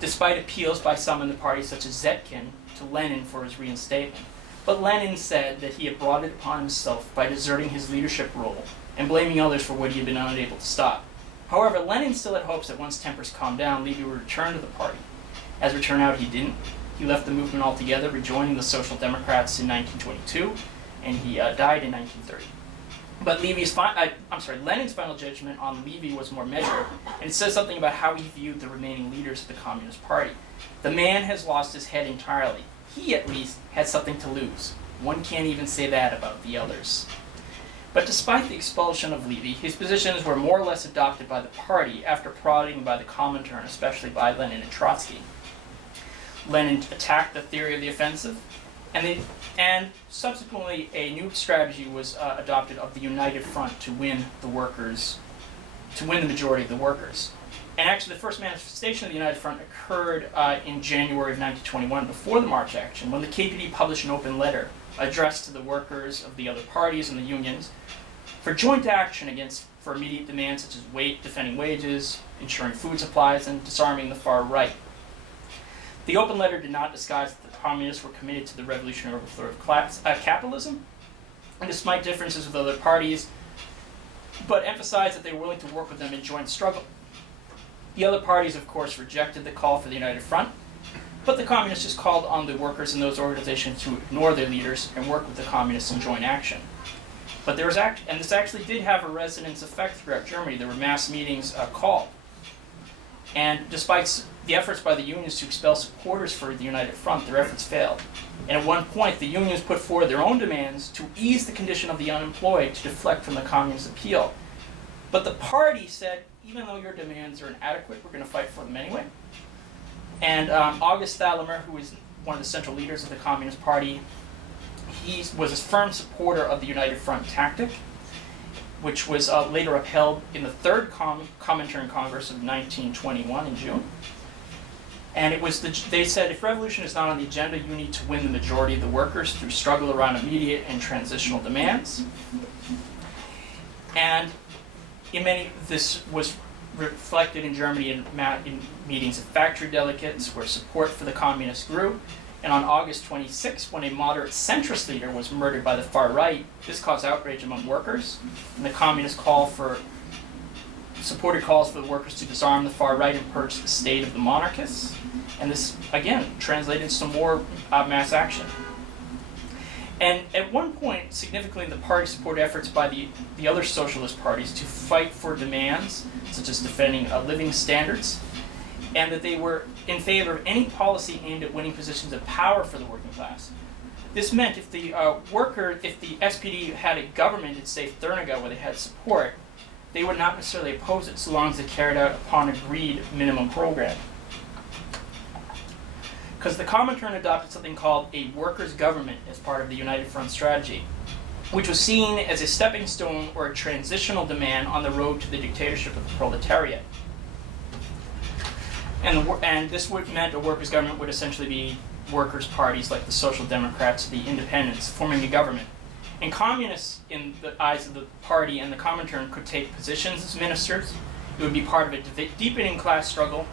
despite appeals by some in the party, such as Zetkin, to Lenin for his reinstatement. But Lenin said that he had brought it upon himself by deserting his leadership role and blaming others for what he had been unable to stop. However, Lenin still had hopes that once tempers calmed down, Levy would return to the party. As it turned out, he didn't. He left the movement altogether, rejoining the Social Democrats in 1922, and he died in 1930. But Lenin's final judgment on Levy was more measured, and it says something about how he viewed the remaining leaders of the Communist Party. The man has lost his head entirely. He, at least, had something to lose. One can't even say that about the others. But despite the expulsion of Levy, his positions were more or less adopted by the party after prodding by the Comintern, especially by Lenin and Trotsky. Lenin attacked the theory of the offensive, and subsequently a new strategy was adopted of the United Front to win the majority of the workers. And actually the first manifestation of the United Front occurred in January of 1921, before the March Action, when the KPD published an open letter addressed to the workers of the other parties and the unions for joint action for immediate demands such as defending wages, ensuring food supplies, and disarming the far right. The open letter did not disguise that the communists were committed to the revolutionary overthrow of capitalism, and despite differences with other parties, but emphasized that they were willing to work with them in joint struggle. The other parties, of course, rejected the call for the United Front, but the communists just called on the workers in those organizations to ignore their leaders and work with the communists in joint action. But there was and this actually did have a resonance effect throughout Germany. There were mass meetings called. And despite the efforts by the unions to expel supporters for the United Front, their efforts failed. And at one point, the unions put forward their own demands to ease the condition of the unemployed to deflect from the communist appeal. But the party said, even though your demands are inadequate, we're going to fight for them anyway. And August Thalhammer, who was one of the central leaders of the Communist Party, he was a firm supporter of the United Front tactic, which was later upheld in the Third Comintern Congress of 1921 in June. And it was they said, if revolution is not on the agenda, you need to win the majority of the workers through struggle around immediate and transitional demands. And this was reflected in Germany in meetings of factory delegates where support for the communists grew. And on August 26, when a moderate centrist leader was murdered by the far right, this caused outrage among workers. And the communists supported calls for the workers to disarm the far right and purge the state of the monarchists. And this, again, translated some more mass action. And at one point, significantly, the party supported efforts by the other socialist parties to fight for demands, such as defending living standards, and that they were in favor of any policy aimed at winning positions of power for the working class. This meant if the SPD had a government in, say, Thurnega, where they had support, they would not necessarily oppose it so long as they carried out upon agreed minimum program. Because the Comintern adopted something called a workers' government as part of the United Front strategy, which was seen as a stepping stone or a transitional demand on the road to the dictatorship of the proletariat. And this meant a workers' government would essentially be workers' parties like the Social Democrats, the Independents, forming a government. And communists, in the eyes of the party and the Comintern, could take positions as ministers. It would be part of a deepening class struggle,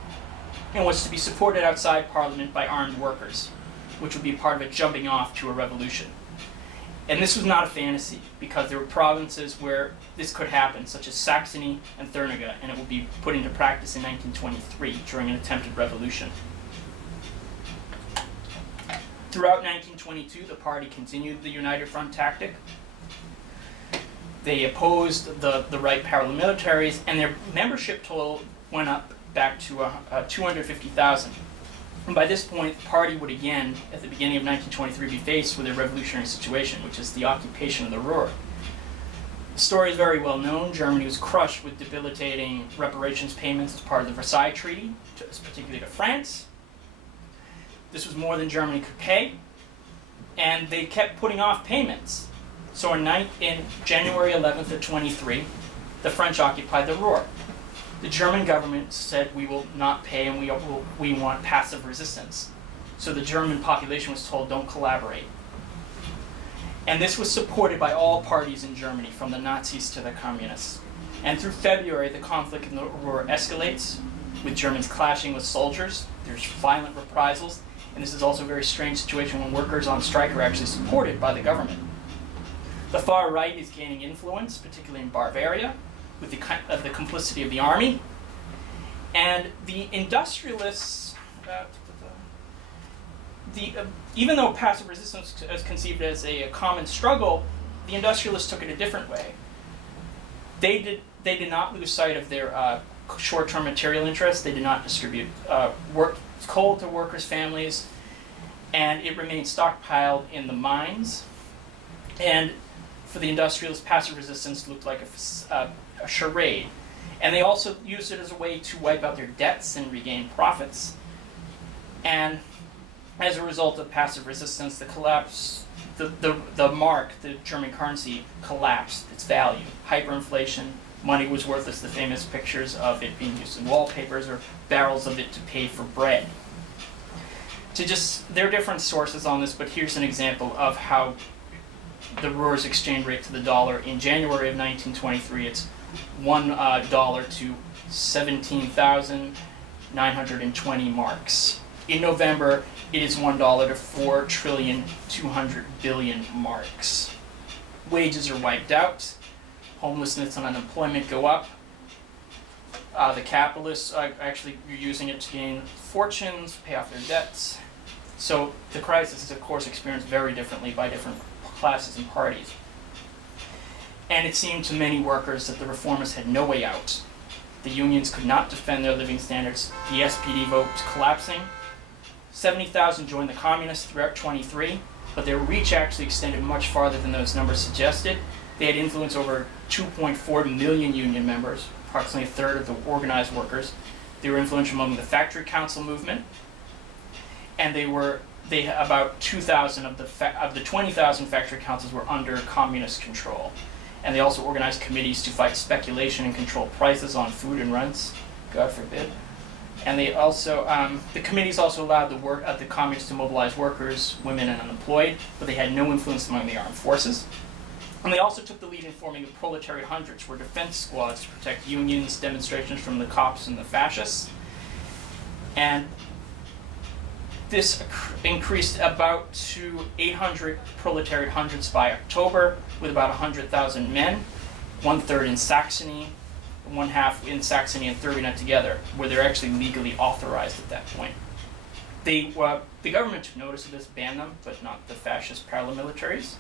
and was to be supported outside Parliament by armed workers, which would be part of a jumping off to a revolution. And this was not a fantasy, because there were provinces where this could happen, such as Saxony and Thurnega, and it would be put into practice in 1923 during an attempted revolution. Throughout 1922, the party continued the United Front tactic. They opposed the right paramilitaries, and their membership total went up back to 250,000. And by this point, the party would again, at the beginning of 1923, be faced with a revolutionary situation, which is the occupation of the Ruhr. The story is very well known. Germany was crushed with debilitating reparations payments as part of the Versailles Treaty, particularly to France. This was more than Germany could pay, and they kept putting off payments. So in January 11th of 23, the French occupied the Ruhr. The German government said, we will not pay and we want passive resistance. So the German population was told, don't collaborate. And this was supported by all parties in Germany, from the Nazis to the communists. And through February, the conflict in the Ruhr escalates, with Germans clashing with soldiers. There's violent reprisals. And this is also a very strange situation when workers on strike are actually supported by the government. The far right is gaining influence, particularly in Bavaria, with the complicity of the army. And the industrialists, even though passive resistance is conceived as a common struggle, the industrialists took it a different way. They did not lose sight of their short-term material interests. They did not distribute coal to workers' families, and it remained stockpiled in the mines. And for the industrialists, passive resistance looked like a charade. And they also used it as a way to wipe out their debts and regain profits. And as a result of passive resistance, the mark, the German currency, collapsed its value. Hyperinflation, money was worthless. The famous pictures of it being used in wallpapers or barrels of it to pay for bread. There are different sources on this, but here's an example of how the Ruhr's exchange rate to the dollar in January of 1923. It's $1 to 17,920 marks. In November, it is $1 to 4,200,000,000,000 marks. Wages are wiped out. Homelessness and unemployment go up. The capitalists are actually using it to gain fortunes, pay off their debts. So the crisis is, of course, experienced very differently by different classes and parties. And it seemed to many workers that the reformers had no way out. The unions could not defend their living standards. The SPD vote was collapsing. 70,000 joined the communists throughout 23, but their reach actually extended much farther than those numbers suggested. They had influence over 2.4 million union members, approximately a third of the organized workers. They were influential among the factory council movement, and about 2,000 of the 20,000 factory councils were under communist control. And they also organized committees to fight speculation and control prices on food and rents, God forbid. And they also, the committees also allowed the communists to mobilize workers, women, and unemployed, but they had no influence among the armed forces. And they also took the lead in forming the proletariat hundreds, were defense squads to protect unions, demonstrations from the cops and the fascists. And this increased about to 800 proletariat hundreds by October, with about 100,000 men, 1/3 in Saxony, 1/2 in Saxony and Thuringia together, where they're actually legally authorized at that point. The government took notice of this, banned them, but not the fascist paramilitaries.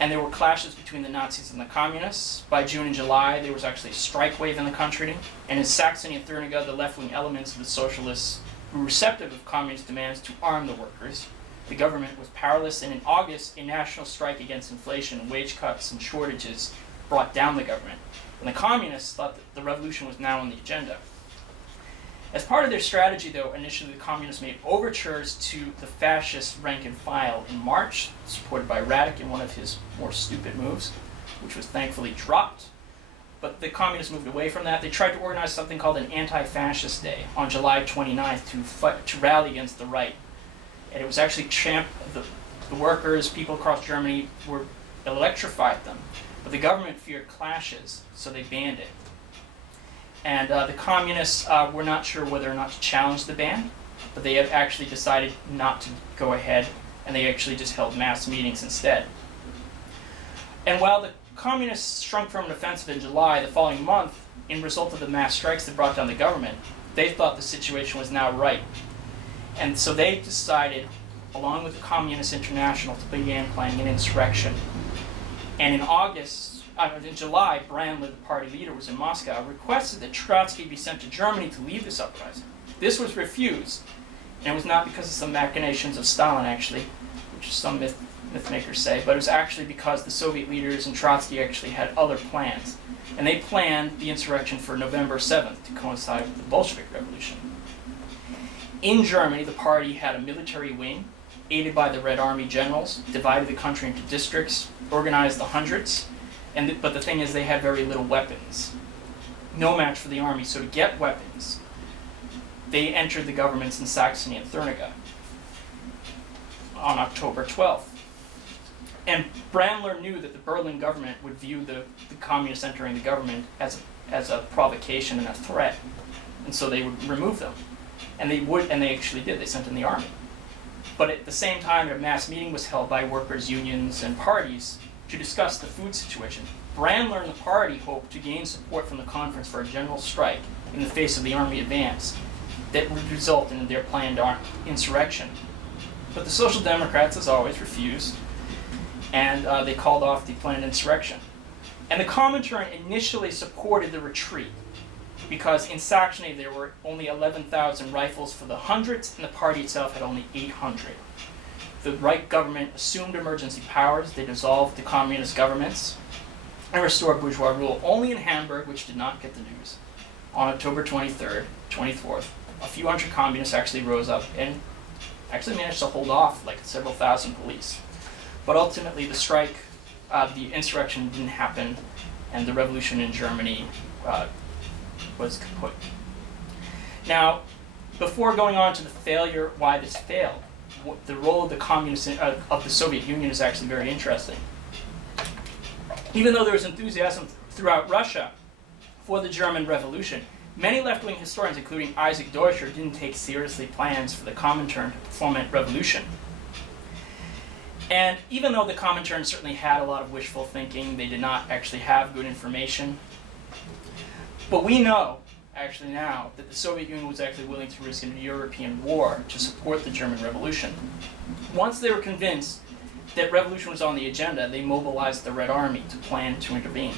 And there were clashes between the Nazis and the communists. By June and July, there was actually a strike wave in the country. And in Saxony and Thuringia, the left-wing elements of the socialists were receptive of communist demands to arm the workers. The government was powerless, and in August, a national strike against inflation, wage cuts, and shortages brought down the government. And the communists thought that the revolution was now on the agenda. As part of their strategy, though, initially the communists made overtures to the fascist rank and file in March, supported by Radic in one of his more stupid moves, which was thankfully dropped. But the communists moved away from that. They tried to organize something called an anti-fascist day on July 29th to rally against the right. And it was actually the workers, people across Germany electrified them. But the government feared clashes, so they banned it. And the communists were not sure whether or not to challenge the ban, but they had actually decided not to go ahead, and they actually just held mass meetings instead. And while the communists shrunk from an offensive in July, the following month, in result of the mass strikes that brought down the government, they thought the situation was now right. And so they decided, along with the Communist International, to begin planning an insurrection. And in July, Brandler, the party leader, was in Moscow, requested that Trotsky be sent to Germany to lead this uprising. This was refused, and it was not because of some machinations of Stalin, actually, which some mythmakers say, but it was actually because the Soviet leaders and Trotsky actually had other plans. And they planned the insurrection for November 7th to coincide with the Bolshevik Revolution. In Germany, the party had a military wing, aided by the Red Army generals, divided the country into districts, organized the hundreds, but the thing is they had very little weapons. No match for the army, so to get weapons, they entered the governments in Saxony and Thuringia on October 12th. And Brandler knew that the Berlin government would view the communists entering the government as a provocation and a threat, and so they would remove them. And they actually did. They sent in the army. But at the same time, a mass meeting was held by workers' unions and parties to discuss the food situation. Brandler and the party hoped to gain support from the conference for a general strike in the face of the army advance that would result in their planned insurrection. But the Social Democrats, as always, refused, and they called off the planned insurrection. And the Comintern initially supported the retreat, because in Saxony there were only 11,000 rifles for the hundreds, and the party itself had only 800. The Reich government assumed emergency powers. They dissolved the communist governments and restored bourgeois rule. Only in Hamburg, which did not get the news, on October 23rd, 24th, a few hundred communists actually rose up and actually managed to hold off like several thousand police. But ultimately the strike, the insurrection didn't happen, and the revolution in Germany was kaput. Now, before going on to the failure, why this failed, the role of the Soviet Union is actually very interesting. Even though there was enthusiasm throughout Russia for the German Revolution, Many left-wing historians, including Isaac Deutscher, didn't take seriously plans for the Comintern to foment revolution. And even though the Comintern certainly had a lot of wishful thinking, they did not actually have good information. But we know, actually now, that the Soviet Union was actually willing to risk a European war to support the German Revolution. Once they were convinced that revolution was on the agenda, they mobilized the Red Army to plan to intervene.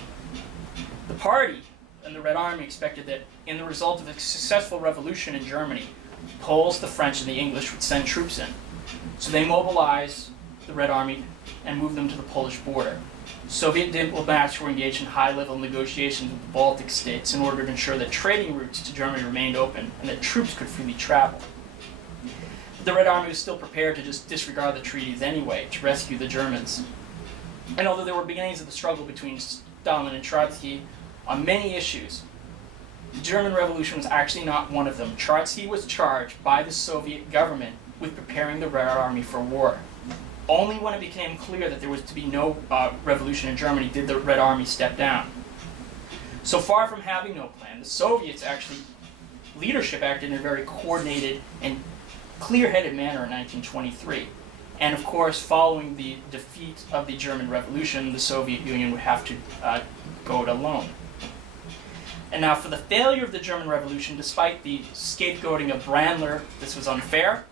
The party and the Red Army expected that in the result of a successful revolution in Germany, the Poles, the French, and the English would send troops in. So they mobilized the Red Army and moved them to the Polish border. Soviet diplomats were engaged in high-level negotiations with the Baltic states in order to ensure that trading routes to Germany remained open and that troops could freely travel. But the Red Army was still prepared to just disregard the treaties anyway to rescue the Germans. And although there were beginnings of the struggle between Stalin and Trotsky on many issues, the German Revolution was actually not one of them. Trotsky was charged by the Soviet government with preparing the Red Army for war. Only when it became clear that there was to be no revolution in Germany did the Red Army step down. So far from having no plan, the Soviets leadership acted in a very coordinated and clear-headed manner in 1923. And of course, following the defeat of the German Revolution, the Soviet Union would have to go it alone. And now for the failure of the German Revolution, despite the scapegoating of Brandler, this was unfair.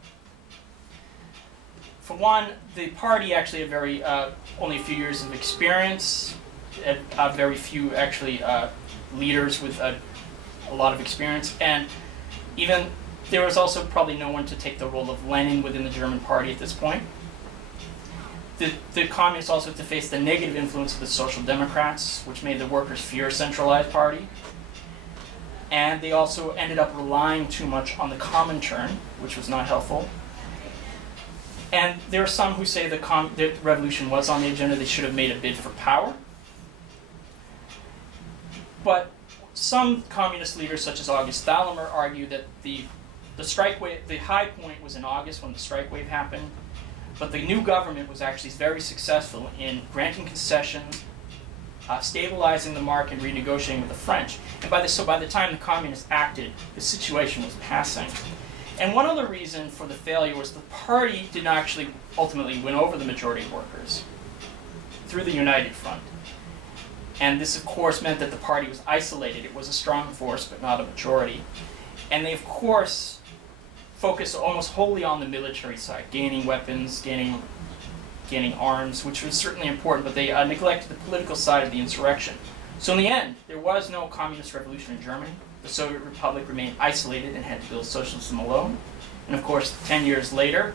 For one, the party actually had only a few years of experience, very few actually leaders with a lot of experience, and even there was also probably no one to take the role of Lenin within the German party at this point. The communists also had to face the negative influence of the Social Democrats, which made the workers fear a centralized party. And they also ended up relying too much on the Comintern, which was not helpful. And there are some who say the revolution was on the agenda, they should have made a bid for power. But some communist leaders, such as August Thalhammer, argue that the strike wave, the high point was in August when the strike wave happened, but the new government was actually very successful in granting concessions, stabilizing the market, and renegotiating with the French. And by the time the communists acted, the situation was passing. And one other reason for the failure was the party did not actually ultimately win over the majority of workers through the United Front. And this, of course, meant that the party was isolated. It was a strong force, but not a majority. And they, of course, focused almost wholly on the military side, gaining weapons, gaining arms, which was certainly important, but they neglected the political side of the insurrection. So in the end, there was no communist revolution in Germany. The Soviet Republic remained isolated and had to build socialism alone. And of course, 10 years later,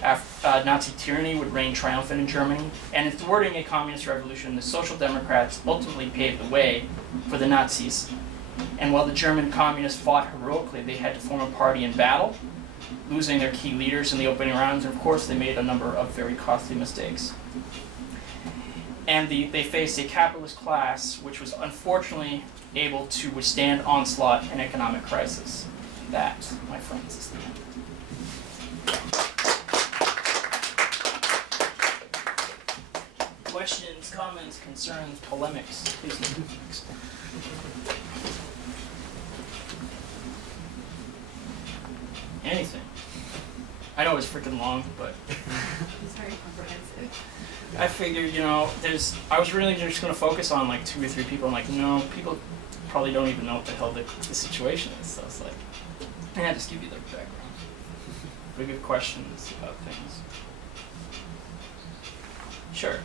Nazi tyranny would reign triumphant in Germany. And in thwarting a communist revolution, the Social Democrats ultimately paved the way for the Nazis. And while the German communists fought heroically, they had to form a party in battle, losing their key leaders in the opening rounds. And of course, they made a number of very costly mistakes. And they faced a capitalist class which was unfortunately able to withstand onslaught and economic crisis. That, my friends, is the end. Questions, comments, concerns, polemics? Please no polemics. Anything. I know it's freaking long, but It's very comprehensive. I figured, I was really just going to focus on like 2 or 3 people. I'm like, no, people probably don't even know what the hell the situation is. So it's like, yeah, just give you the background. We give questions about things. Sure.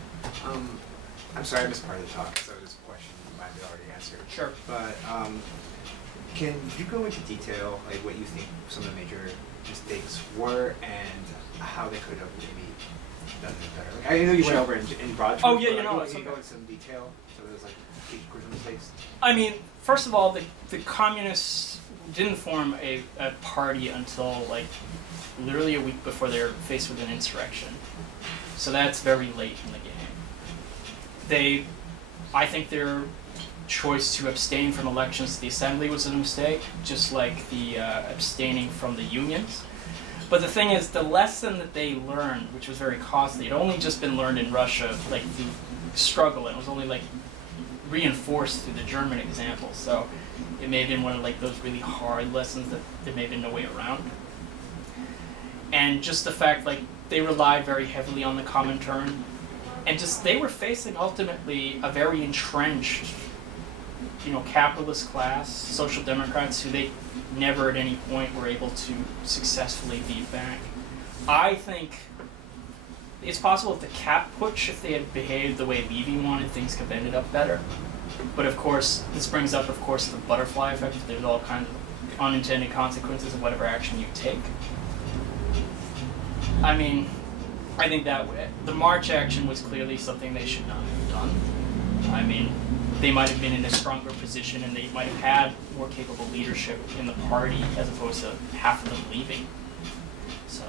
I'm sorry I missed part of the talk, so this question you might have already answered. Sure. But can you go into detail, like what you think some of the major mistakes were and how they could have maybe done it better? Like, I know you went over in broad terms. Oh, yeah, but it's can you okay. go into some detail so there's like crucial mistakes? I mean, first of all, the communists didn't form a party until like literally a week before they were faced with an insurrection. So that's very late in the game. I think their choice to abstain from elections to the assembly was a mistake, just like the abstaining from the unions. But the thing is, the lesson that they learned, which was very costly, it had only just been learned in Russia, like through struggle, and it was only like reinforced through the German example. So It may have been one of like those really hard lessons that there may have been no way around. And just the fact like they relied very heavily on the Comintern, and just they were facing ultimately a very entrenched, capitalist class, social democrats who they never at any point were able to successfully beat back. I think it's possible if the cap putsch, if they had behaved the way Levy wanted, things could have ended up better. But of course, this brings up, of course, the butterfly effect. There's all kinds of unintended consequences of whatever action you take. I mean, I think that the March action was clearly something they should not have done. I mean, they might have been in a stronger position and they might have had more capable leadership in the party as opposed to half of them leaving. So.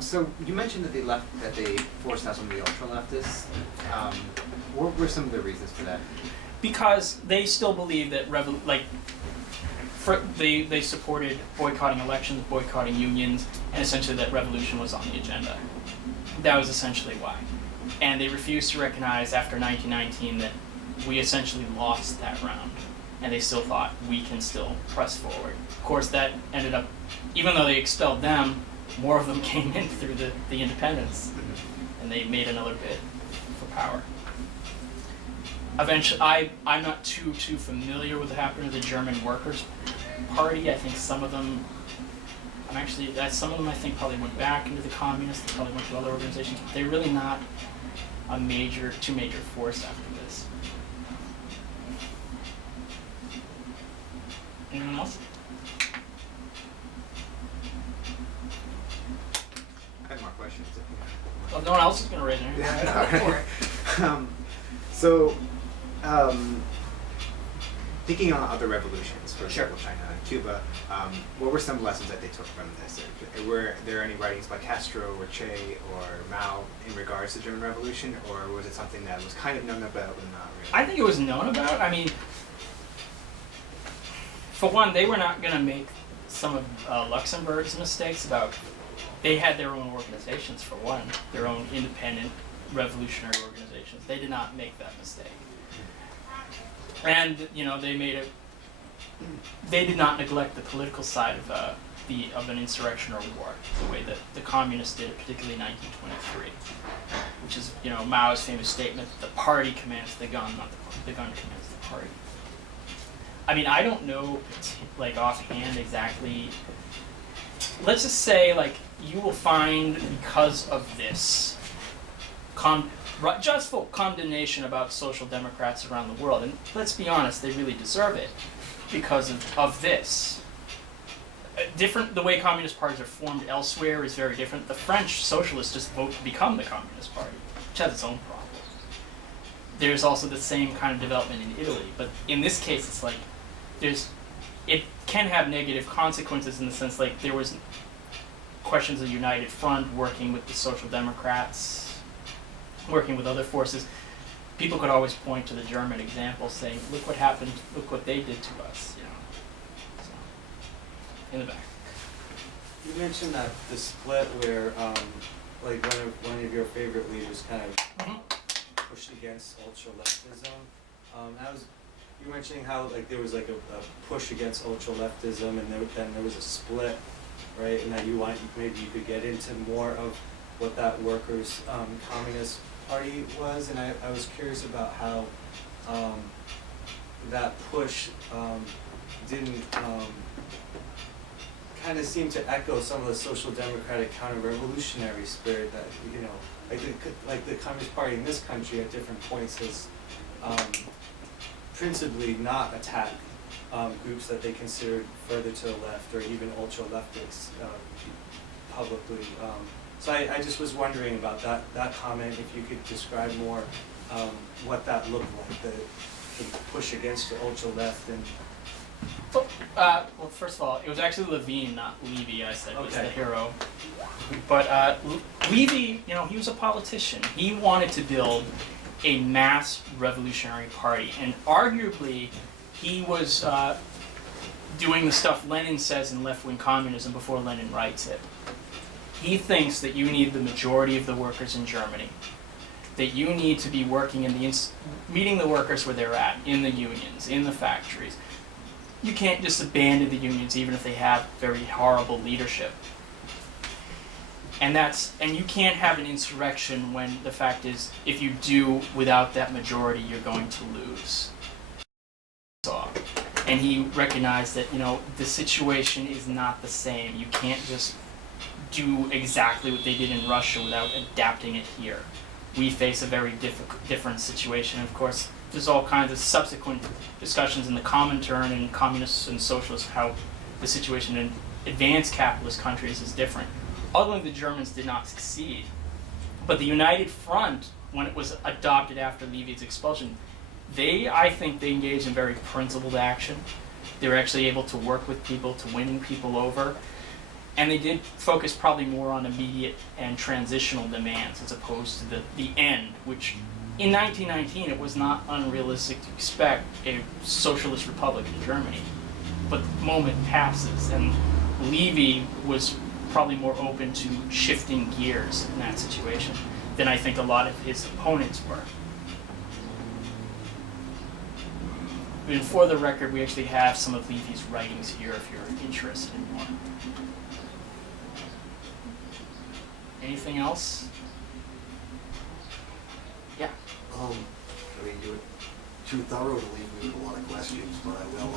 So you mentioned that they forced out some of the ultra leftists. What were some of the reasons for that? Because they still believe that they supported boycotting elections, boycotting unions, and essentially that revolution was on the agenda. That was essentially why. And they refused to recognize after 1919 that we essentially lost that round. And they still thought we can still press forward. Of course, that ended up, even though they expelled them, more of them came in through the independence. And they made another bid for power. Eventually, I'm not too familiar with what happened to the German Workers' Party. I think some of them, some of them I think probably went back into the communists. They probably went to other organizations. But they're really not too major force after this. Anyone else? I have more questions. Well, no one else is going to raise their hand. Thinking on other revolutions, for Sure. example, China and Cuba, what were some lessons that they took from this? Were there any writings by Castro or Che or Mao in regards to German Revolution, or was it something that was kind of known about but not really? I think it was known about. I mean, for one, they were not going to make some of Luxembourg's mistakes about. They had their own organizations, for one, their own independent revolutionary organizations. They did not make that mistake. And they did not neglect the political side of an insurrection or war, the way that the communists did it, particularly in 1923, which is Mao's famous statement: "The party commands the gun, not the gun commands the party." I mean, I don't know offhand exactly. Let's just say you will find, because of this, just full condemnation about social democrats around the world, and let's be honest, they really deserve it because of this. The way communist parties are formed elsewhere is very different. The French socialists just vote to become the Communist Party, which has its own problems. There's also the same kind of development in Italy, but in this case, it's it can have negative consequences in the sense there was questions of United Front working with the Social Democrats, working with other forces. People could always point to the German example, saying, "Look what happened! Look what they did to us." So, in the back. You mentioned that the split where, one of your favorite leaders kind of pushed against ultra leftism. You were mentioning how there was a push against ultra leftism, and then there was a split, right? And that maybe you could get into more of what that workers' communist party was, and I was curious about how that push didn't kind of seem to echo some of the social democratic counter-revolutionary spirit that the Communist Party in this country at different points has principally not attacked groups that they considered further to the left or even ultra-leftists publicly. So I just was wondering about that comment, if you could describe more what that looked like, the push against the ultra-left. And well, first of all, it was actually Levine, not Levy, I said, was the hero. But Levy, he was a politician. He wanted to build a mass revolutionary party, and arguably he was doing the stuff Lenin says in left-wing communism before Lenin writes it. He thinks that you need the majority of the workers in Germany that you need to be working in meeting the workers where they're at, in the unions, in the factories. You can't just abandon the unions even if they have very horrible leadership. And you can't have an insurrection when the fact is, if you do without that majority, you're going to lose. And he recognized that, the situation is not the same. You can't just do exactly what they did in Russia without adapting it here. We face a very different situation. Of course, there's all kinds of subsequent discussions in the Comintern and communists and socialists how the situation in advanced capitalist countries is different. Ultimately, the Germans did not succeed. But the United Front, when it was adopted after Levy's expulsion, I think they engaged in very principled action. They were actually able to work with people, to winning people over. And they did focus probably more on immediate and transitional demands as opposed to the end, which in 1919 it was not unrealistic to expect a socialist republic in Germany. But the moment passes, and Levy was probably more open to shifting gears in that situation than I think a lot of his opponents were. And for the record, we actually have some of Levy's writings here if you're interested in more. Anything else? Yeah. I mean, you were too thorough to leave me with a lot of questions, but I will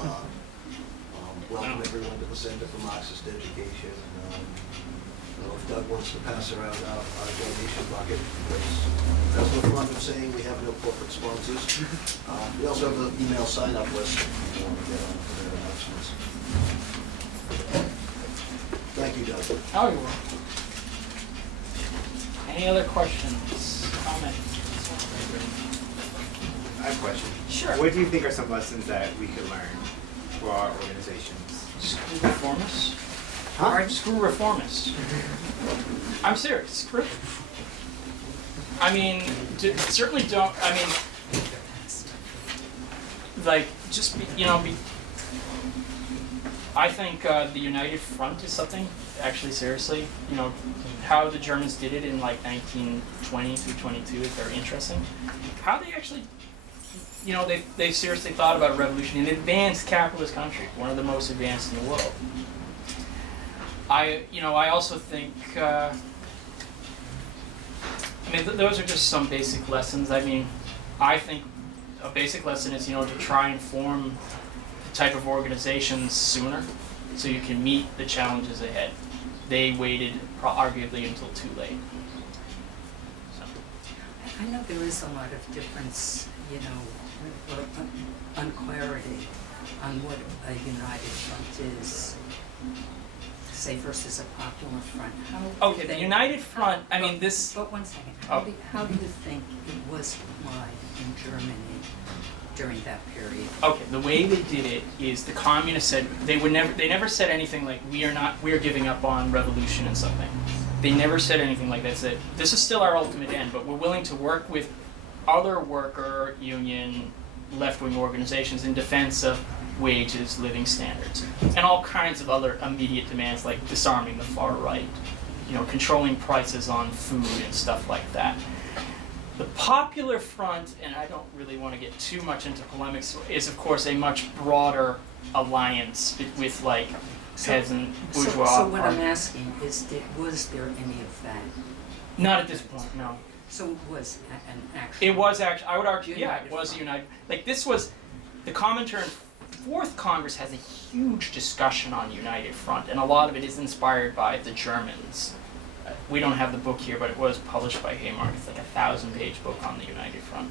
welcome everyone to the Center for Marxist Education. I don't know if Doug wants to pass around our donation bucket, because that's the front of saying we have no corporate sponsors. We also have the email sign-up list if you want to get on to their announcements. Thank you, Doug. Oh, you're welcome. Any other questions, comments? I have a question. Sure. What do you think are some lessons that we could learn for our organizations? Screw reformists. Huh? Alright, screw reformists. I'm serious, screw. I mean, certainly don't, just be, I think the United Front is something, actually seriously, how the Germans did it in like 1920 through 22 is very interesting. How they actually, they seriously thought about a revolution in an advanced capitalist country, one of the most advanced in the world. I also think, those are just some basic lessons. I think a basic lesson is, to try and form the type of organizations sooner so you can meet the challenges ahead. They waited arguably until too late. So. I know there is a lot of difference, or unclarity on what a united front is, say, versus a popular front. Okay, the United Front, this... But one second, Oh. how do you think it was applied in Germany during that period? Okay, the way they did it is the communists said, they never said anything like, we are giving up on revolution and something. They never said anything like that. They said, this is still our ultimate end, but we're willing to work with other worker, union, left-wing organizations in defense of wages, living standards, and all kinds of other immediate demands like disarming the far right, controlling prices on food and stuff like that. The Popular Front, and I don't really want to get too much into polemics, is of course a much broader alliance with peasant, bourgeois. So what I'm asking is, was there any of that? Not at this point, no. So it was an actual... It was actually, I would argue, United it was Front. united. This was, the Comintern Fourth Congress has a huge discussion on United Front, and a lot of it is inspired by the Germans. We don't have the book here, but it was published by Haymarket. It's like a 1,000-page book on the United Front.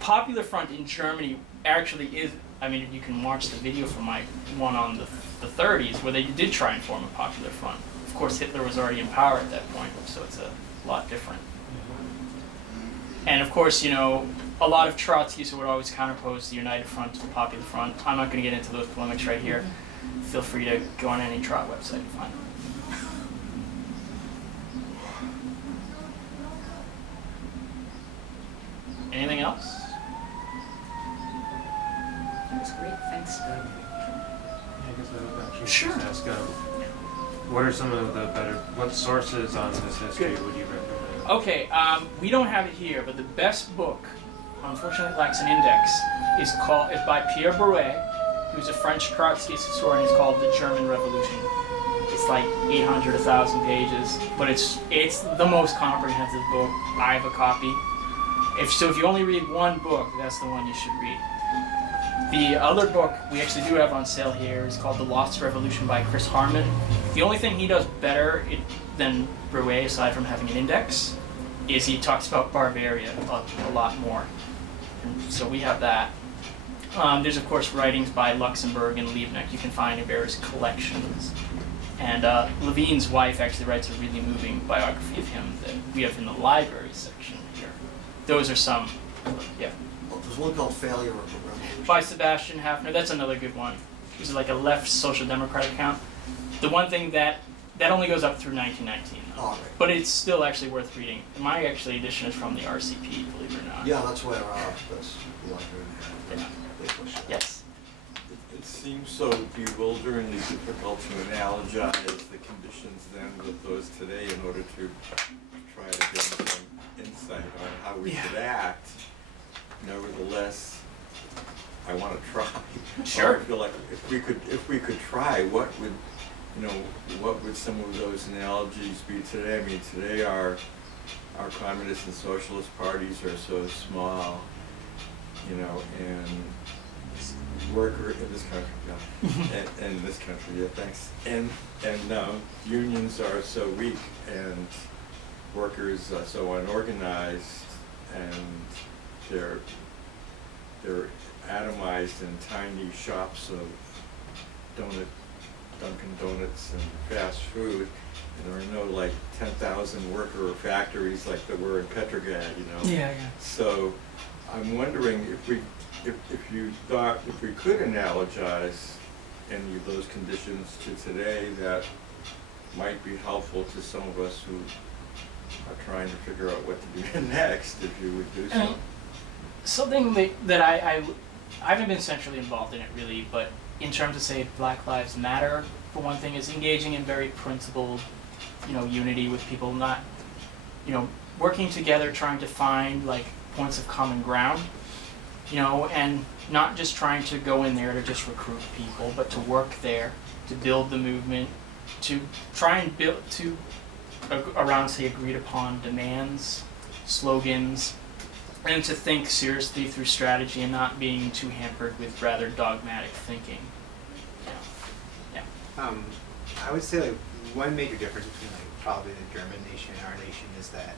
Popular Front in Germany actually is, you can watch the video from my one on the 30s, where they did try and form a Popular Front. Of course, Hitler was already in power at that point, so it's a lot different. And of course, a lot of Trotskyists would always counterpose the United Front to the Popular Front. I'm not going to get into those polemics right here. Feel free to go on any Trot website and find them. Anything else? That was great, thanks, Doug. I guess I would actually Sure. just ask, what are some of the what sources on this history would you recommend? Okay, we don't have it here, but the best book, unfortunately it lacks an index, is by Pierre Brouet, who's a French Trotskyist historian. It's called The German Revolution. It's like 800, 1,000 pages, but it's the most comprehensive book. I have a copy. If you only read one book, that's the one you should read. The other book we actually do have on sale here is called The Lost Revolution by Chris Harman. The only thing he does better than Brouet, aside from having an index, is he talks about Bavaria a lot more. And so we have that. There's of course writings by Luxemburg and Liebnik you can find in various collections. And Levine's wife actually writes a really moving biography of him that we have in the library section here. Those are some, yeah. Well, there's one called Failure of the Revolution. By Sebastian Hafner, that's another good one. He's like a left social democratic account. The one thing that only goes up through 1919, though. Oh, right. But it's still actually worth reading. My edition is from the RCP, believe it or not. Yeah, that's where, that's the library. Yeah. They push that. Yes. It seems so bewilderingly difficult to analogize the conditions then with those today in order to try to gain some insight on how we should act. Nevertheless, I want to try. Sure. I feel like if we could try, what would some of those analogies be today? I mean, today our communist and socialist parties are so small, and worker in this country, yeah, and in this country, yeah, thanks. And unions are so weak, and workers are so unorganized, and they're atomized in tiny shops of Dunkin' Donuts and fast food. And there are no like 10,000 worker factories like there were in Petrograd, Yeah. So I'm wondering if we could analogize any of those conditions to today that might be helpful to some of us who are trying to figure out what to do next, if you would do so. Something that I haven't been centrally involved in it really, but in terms of say Black Lives Matter, for one thing, is engaging in very principled, unity with people, not, working together, trying to find like points of common ground, and not just trying to go in there to just recruit people, but to work there, to build the movement, to try and build around say agreed upon demands, slogans, and to think seriously through strategy and not being too hampered with rather dogmatic thinking. Yeah. I would say like one major difference between like probably the German nation and our nation is that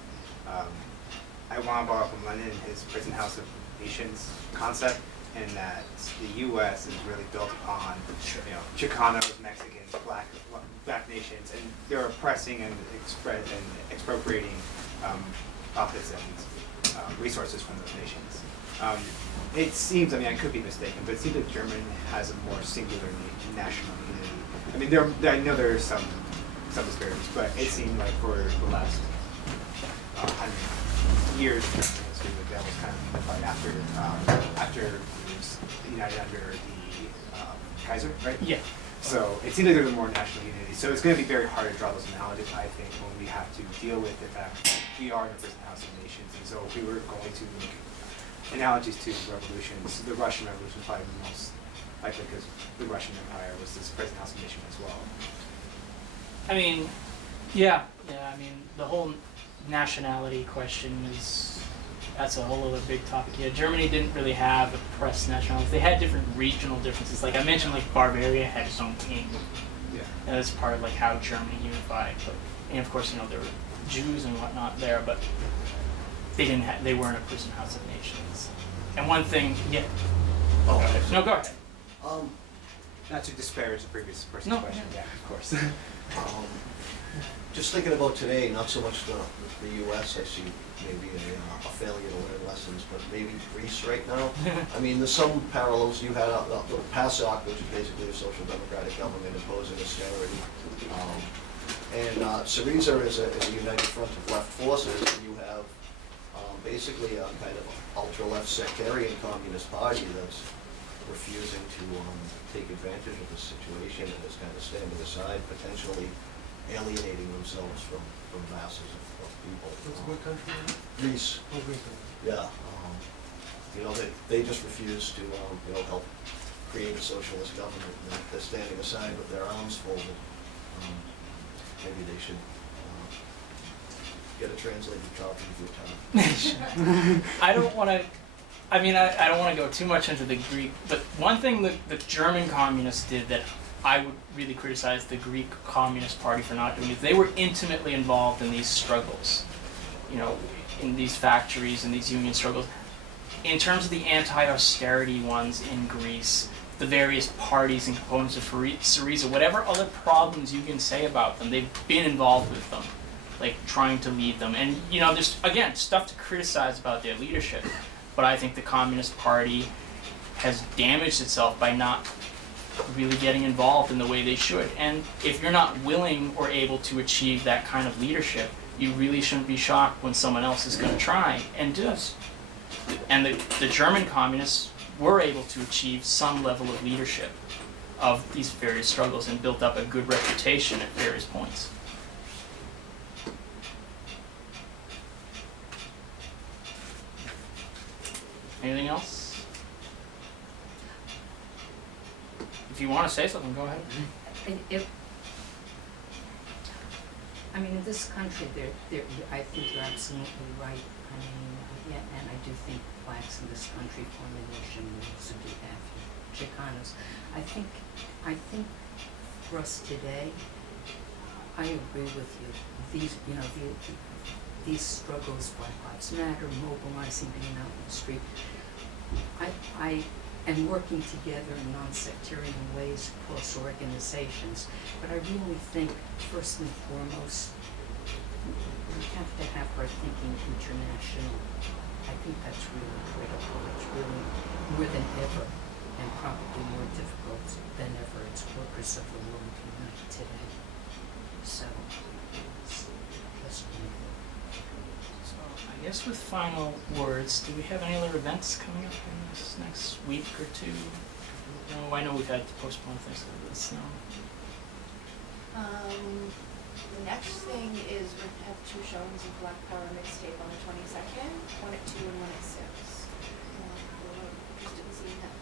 I want to borrow from Lenin his prison house of nations concept, and that the U.S. is really built upon Chicanos, Mexicans, black nations, and they're oppressing and expropriating profits and resources from those nations. It seems, I could be mistaken, but it seems that Germany has a more singular national unity. I know there are some disparities, but it seemed like for the last 100 years, that was kind of unified after it was united under the Kaiser, right? Yeah. So it seems like there's a more national unity. So it's going to be very hard to draw those analogies, I think, when we have to deal with the fact that we are in a prison house of nations. And so if we were going to make analogies to revolutions, the Russian Revolution is probably the most likely, because the Russian Empire was this prison house of nation as well. The whole nationality question that's a whole other big topic. Yeah, Germany didn't really have oppressed nationalities. They had different regional differences. Like I mentioned, like Bavaria had its own king. Yeah. And that's part of like how Germany unified. And of course, there were Jews and whatnot there, but they weren't a prison house of nations. And one thing, yeah. Oh, Go ahead. No, go ahead. Not to disparage the previous person's No, question. yeah. Yeah, of course. Just thinking about today, not so much the U.S. I see maybe a failure to learn lessons, but maybe Greece right now. There's some parallels. You had the PASOK, which is basically a social democratic government imposing austerity. And Syriza is a united front of left forces, and you have basically a kind of ultra-left sectarian communist party that's refusing to take advantage of the situation and is kind of standing aside, potentially alienating themselves from masses of people. What country? Greece, Oh, Greece. yeah, you know, they just refuse to, you know, help create a socialist government. They're standing aside with their arms folded. Maybe they should get a translated copy of your time. I don't want to. I mean, I don't want to go too much into the Greek, but one thing that the German communists did that I would really criticize the Greek Communist Party for not doing is they were intimately involved in these struggles, you know, in these factories and these union struggles. In terms of the anti-austerity ones in Greece, the various parties and components of Syriza, whatever other problems you can say about them, they've been involved with them, like trying to lead them. And, you know, there's, again, stuff to criticize about their leadership, but I think the Communist Party has damaged itself by not really getting involved in the way they should. And if you're not willing or able to achieve that kind of leadership, you really shouldn't be shocked when someone else is going to try and does. And the German communists were able to achieve some level of leadership of these various struggles and built up a good reputation at various points. Anything else? If you want to say something, go ahead. I mean, in this country, I think you're absolutely right. I mean, yeah, and I do think blacks in this country form a nation moves to be after Chicanos. I think for us today, I agree with you. These, you know, these struggles, Black Lives Matter, mobilizing, being out in the street. I am working together in non-sectarian ways across organizations, but I really think, first and foremost, we have to have our thinking international. I think that's really critical. It's really more than ever, and probably more difficult than ever. It's workers of the world unite today. So, it's just So I guess with final words, do we have any other events coming up in this next week or two? No, I know we've had to postpone things because of the snow. The next thing is we have 2 showings of Black Power mixtape on the 22nd, one at 2 and one at 6. We're interested in seeing that.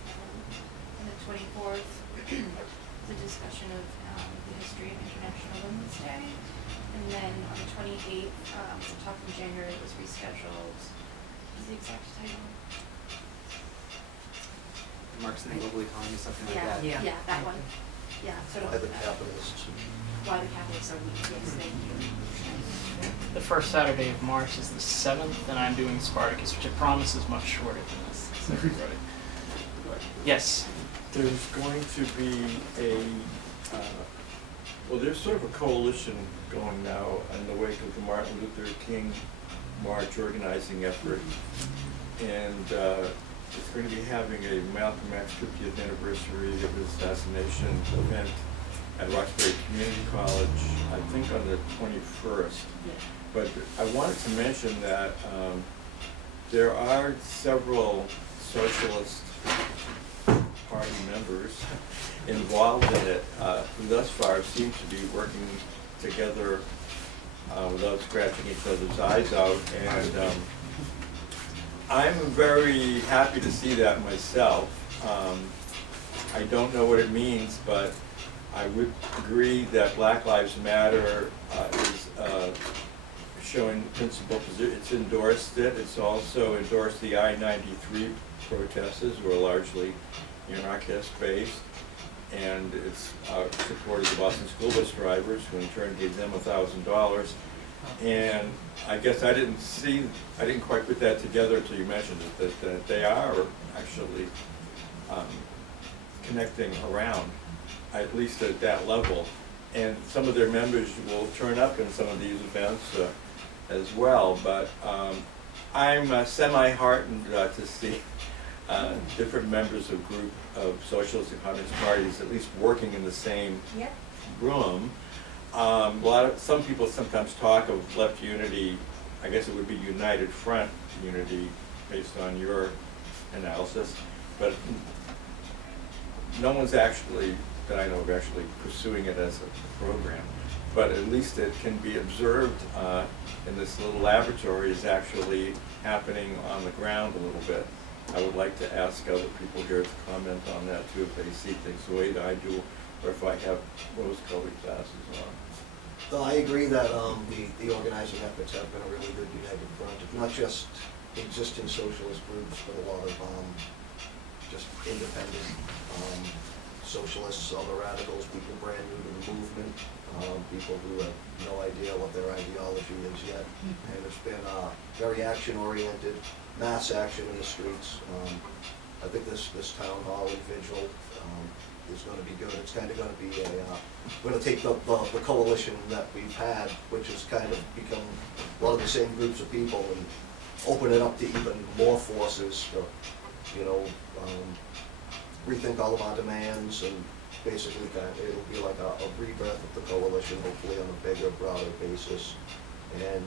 On the 24th, the discussion of the history of International Women's Day. And then on the 28th, the talk in January was rescheduled. Is the exact title? Marx and the Global Economy, something like Yeah, that. Yeah. yeah, that one. Yeah, so By the capitalists. why the Catholics are weak, yes, thank you. The first Saturday of March is the 7th, and I'm doing Spartacus, which I promise is much shorter than this. So yes. There's going to be there's sort of a coalition going now in the wake of the Martin Luther King March organizing effort. And it's going to be having a Malcolm X 50th anniversary of his assassination event at Roxbury Community College, I think on the 21st. Yeah. But I wanted to mention that there are several socialist party members involved in it who thus far seem to be working together without scratching each other's eyes out. And I'm very happy to see that myself. I don't know what it means, but I would agree that Black Lives Matter is showing principal position. It's endorsed it. It's also endorsed the I-93 protesters, who are largely anarchist-based, and it's supported the Boston school bus drivers, who in turn gave them $1,000. And I guess I didn't quite put that together until you mentioned it, that they are actually connecting around, at least at that level. And some of their members will turn up in some of these events as well. But I'm semi-heartened to see different members of group of socialist and communist parties at least working in the same room. Some people sometimes talk of left unity. I guess it would be United Front unity based on your analysis, but no one's actually, that I know of, actually pursuing it as a program. but at least it can be observed in this little laboratory is actually happening on the ground a little bit. I would like to ask other people here to comment on that too, if they see things the way that I do, or if I have rose-colored glasses on. No, I agree that the organizing efforts have been a really good united front of not just existing socialist groups, but a lot of just independent socialists, other radicals, people brand new to the movement, people who have no idea what their ideology is yet. And it's been very action-oriented, mass action in the streets. I think this town hall and vigil is going to be good. It's kind of going to be we're going to take the coalition that we've had, which has kind of become a lot of the same groups of people, and open it up to even more forces to, you know, rethink all of our demands, and basically it'll be like a rebirth of the coalition, hopefully on a bigger, broader basis. And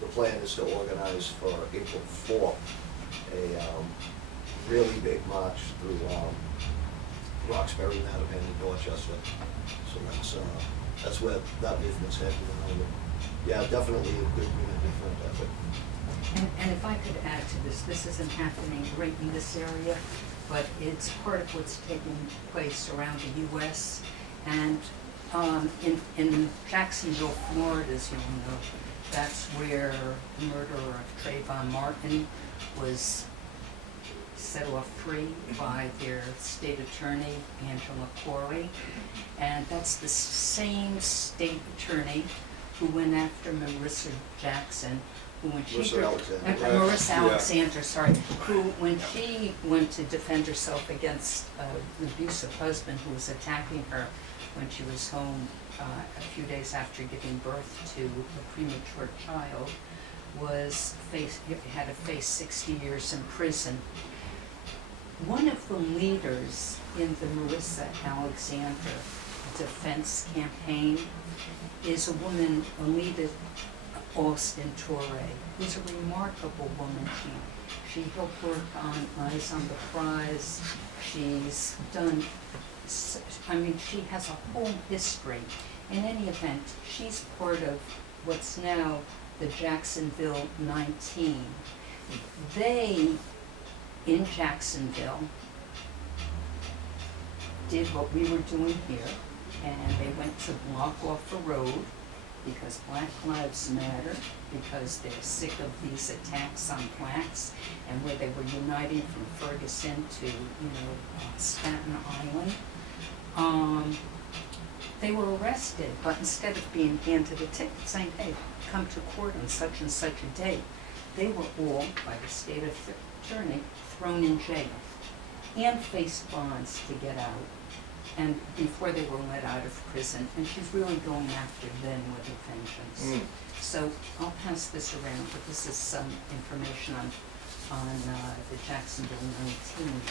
the plan is to organize for April 4th a really big march through Roxbury, Mattapan, and Dorchester. So that's where that movement's heading. Yeah, definitely a good different effort. And if I could add to this, this isn't happening right in this area, but it's part of what's taking place around the U.S. And in Jacksonville, Florida, as you know, that's where the murderer of Trayvon Martin was set off free by their state attorney, Angela Corey. And that's the same state attorney who went after Marissa Jackson, who when she Marissa Alexander, sorry, who when she went to defend herself against an abusive husband who was attacking her when she was home a few days after giving birth to a premature child, had to face 60 years in prison. One of the leaders in the Marissa Alexander defense campaign is a woman, Alita Austin Torre, who's a remarkable woman. She helped work on Eyes on the Prize. She's done, she has a whole history. In any event, she's part of what's now the Jacksonville 19. They, in Jacksonville, did what we were doing here, and they went to block off a road because Black Lives Matter, because they're sick of these attacks on blacks, and where they were uniting from Ferguson to, Staten Island. They were arrested, but instead of being handed a ticket saying, hey, come to court on such and such a date, they were all, by the state attorney, thrown in jail and faced bonds to get out, and before they were let out of prison. And she's really going after them with a vengeance. So I'll pass this around, but this is some information on the Jacksonville 19.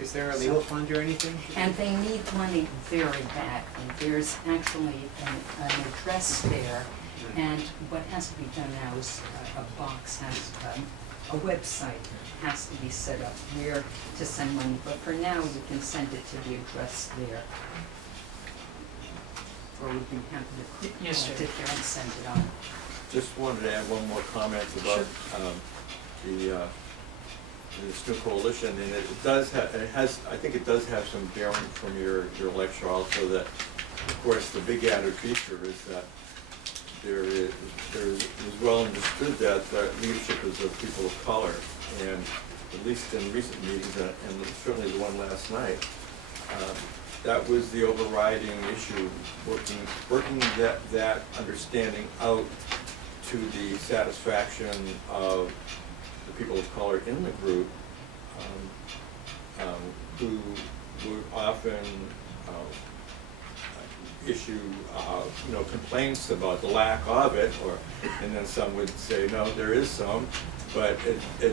Is there a legal fund or anything? And they need money very badly. There's actually an address there, and what has to be done now is a website has to be set up where to send money. But for now, you can send it to the address there. Or we can have the Yes, collect it there and send it on. Just wanted to add one more comment about this new coalition, and I think it does have some bearing from your lecture also, that of course the big added feature is that there is well understood that the leadership is of people of color, and at least in recent meetings, and certainly the one last night, that was the overriding issue, working that understanding out to the satisfaction of the people of color in the group, who would often issue complaints about the lack of it, and then some would say, no, there is some, but it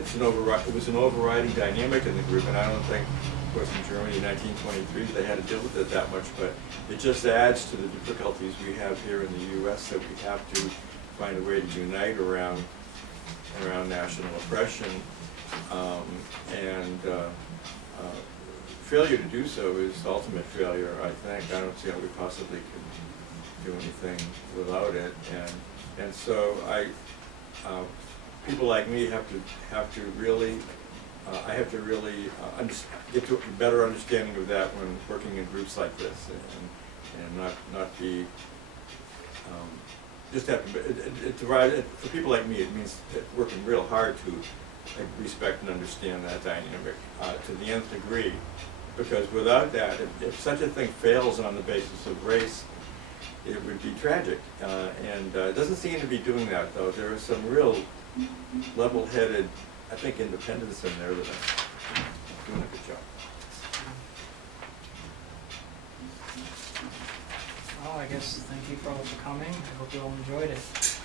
was an overriding dynamic in the group, and I don't think, of course, in Germany in 1923 they had to deal with it that much, but it just adds to the difficulties we have here in the U.S. that we have to find a way to unite around national oppression, and failure to do so is ultimate failure, I think. I don't see how we possibly do anything without it, and so people like me have to really, I have to really get to a better understanding of that when working in groups like this, and not be, just have to, for people like me, it means working real hard to respect and understand that dynamic to the nth degree, because without that, if such a thing fails on the basis of race, it would be tragic, and it doesn't seem to be doing that, though. There is some real level-headed, I think, independence in there that are doing a good job. Well, I guess thank you for all for coming. I hope you all enjoyed it.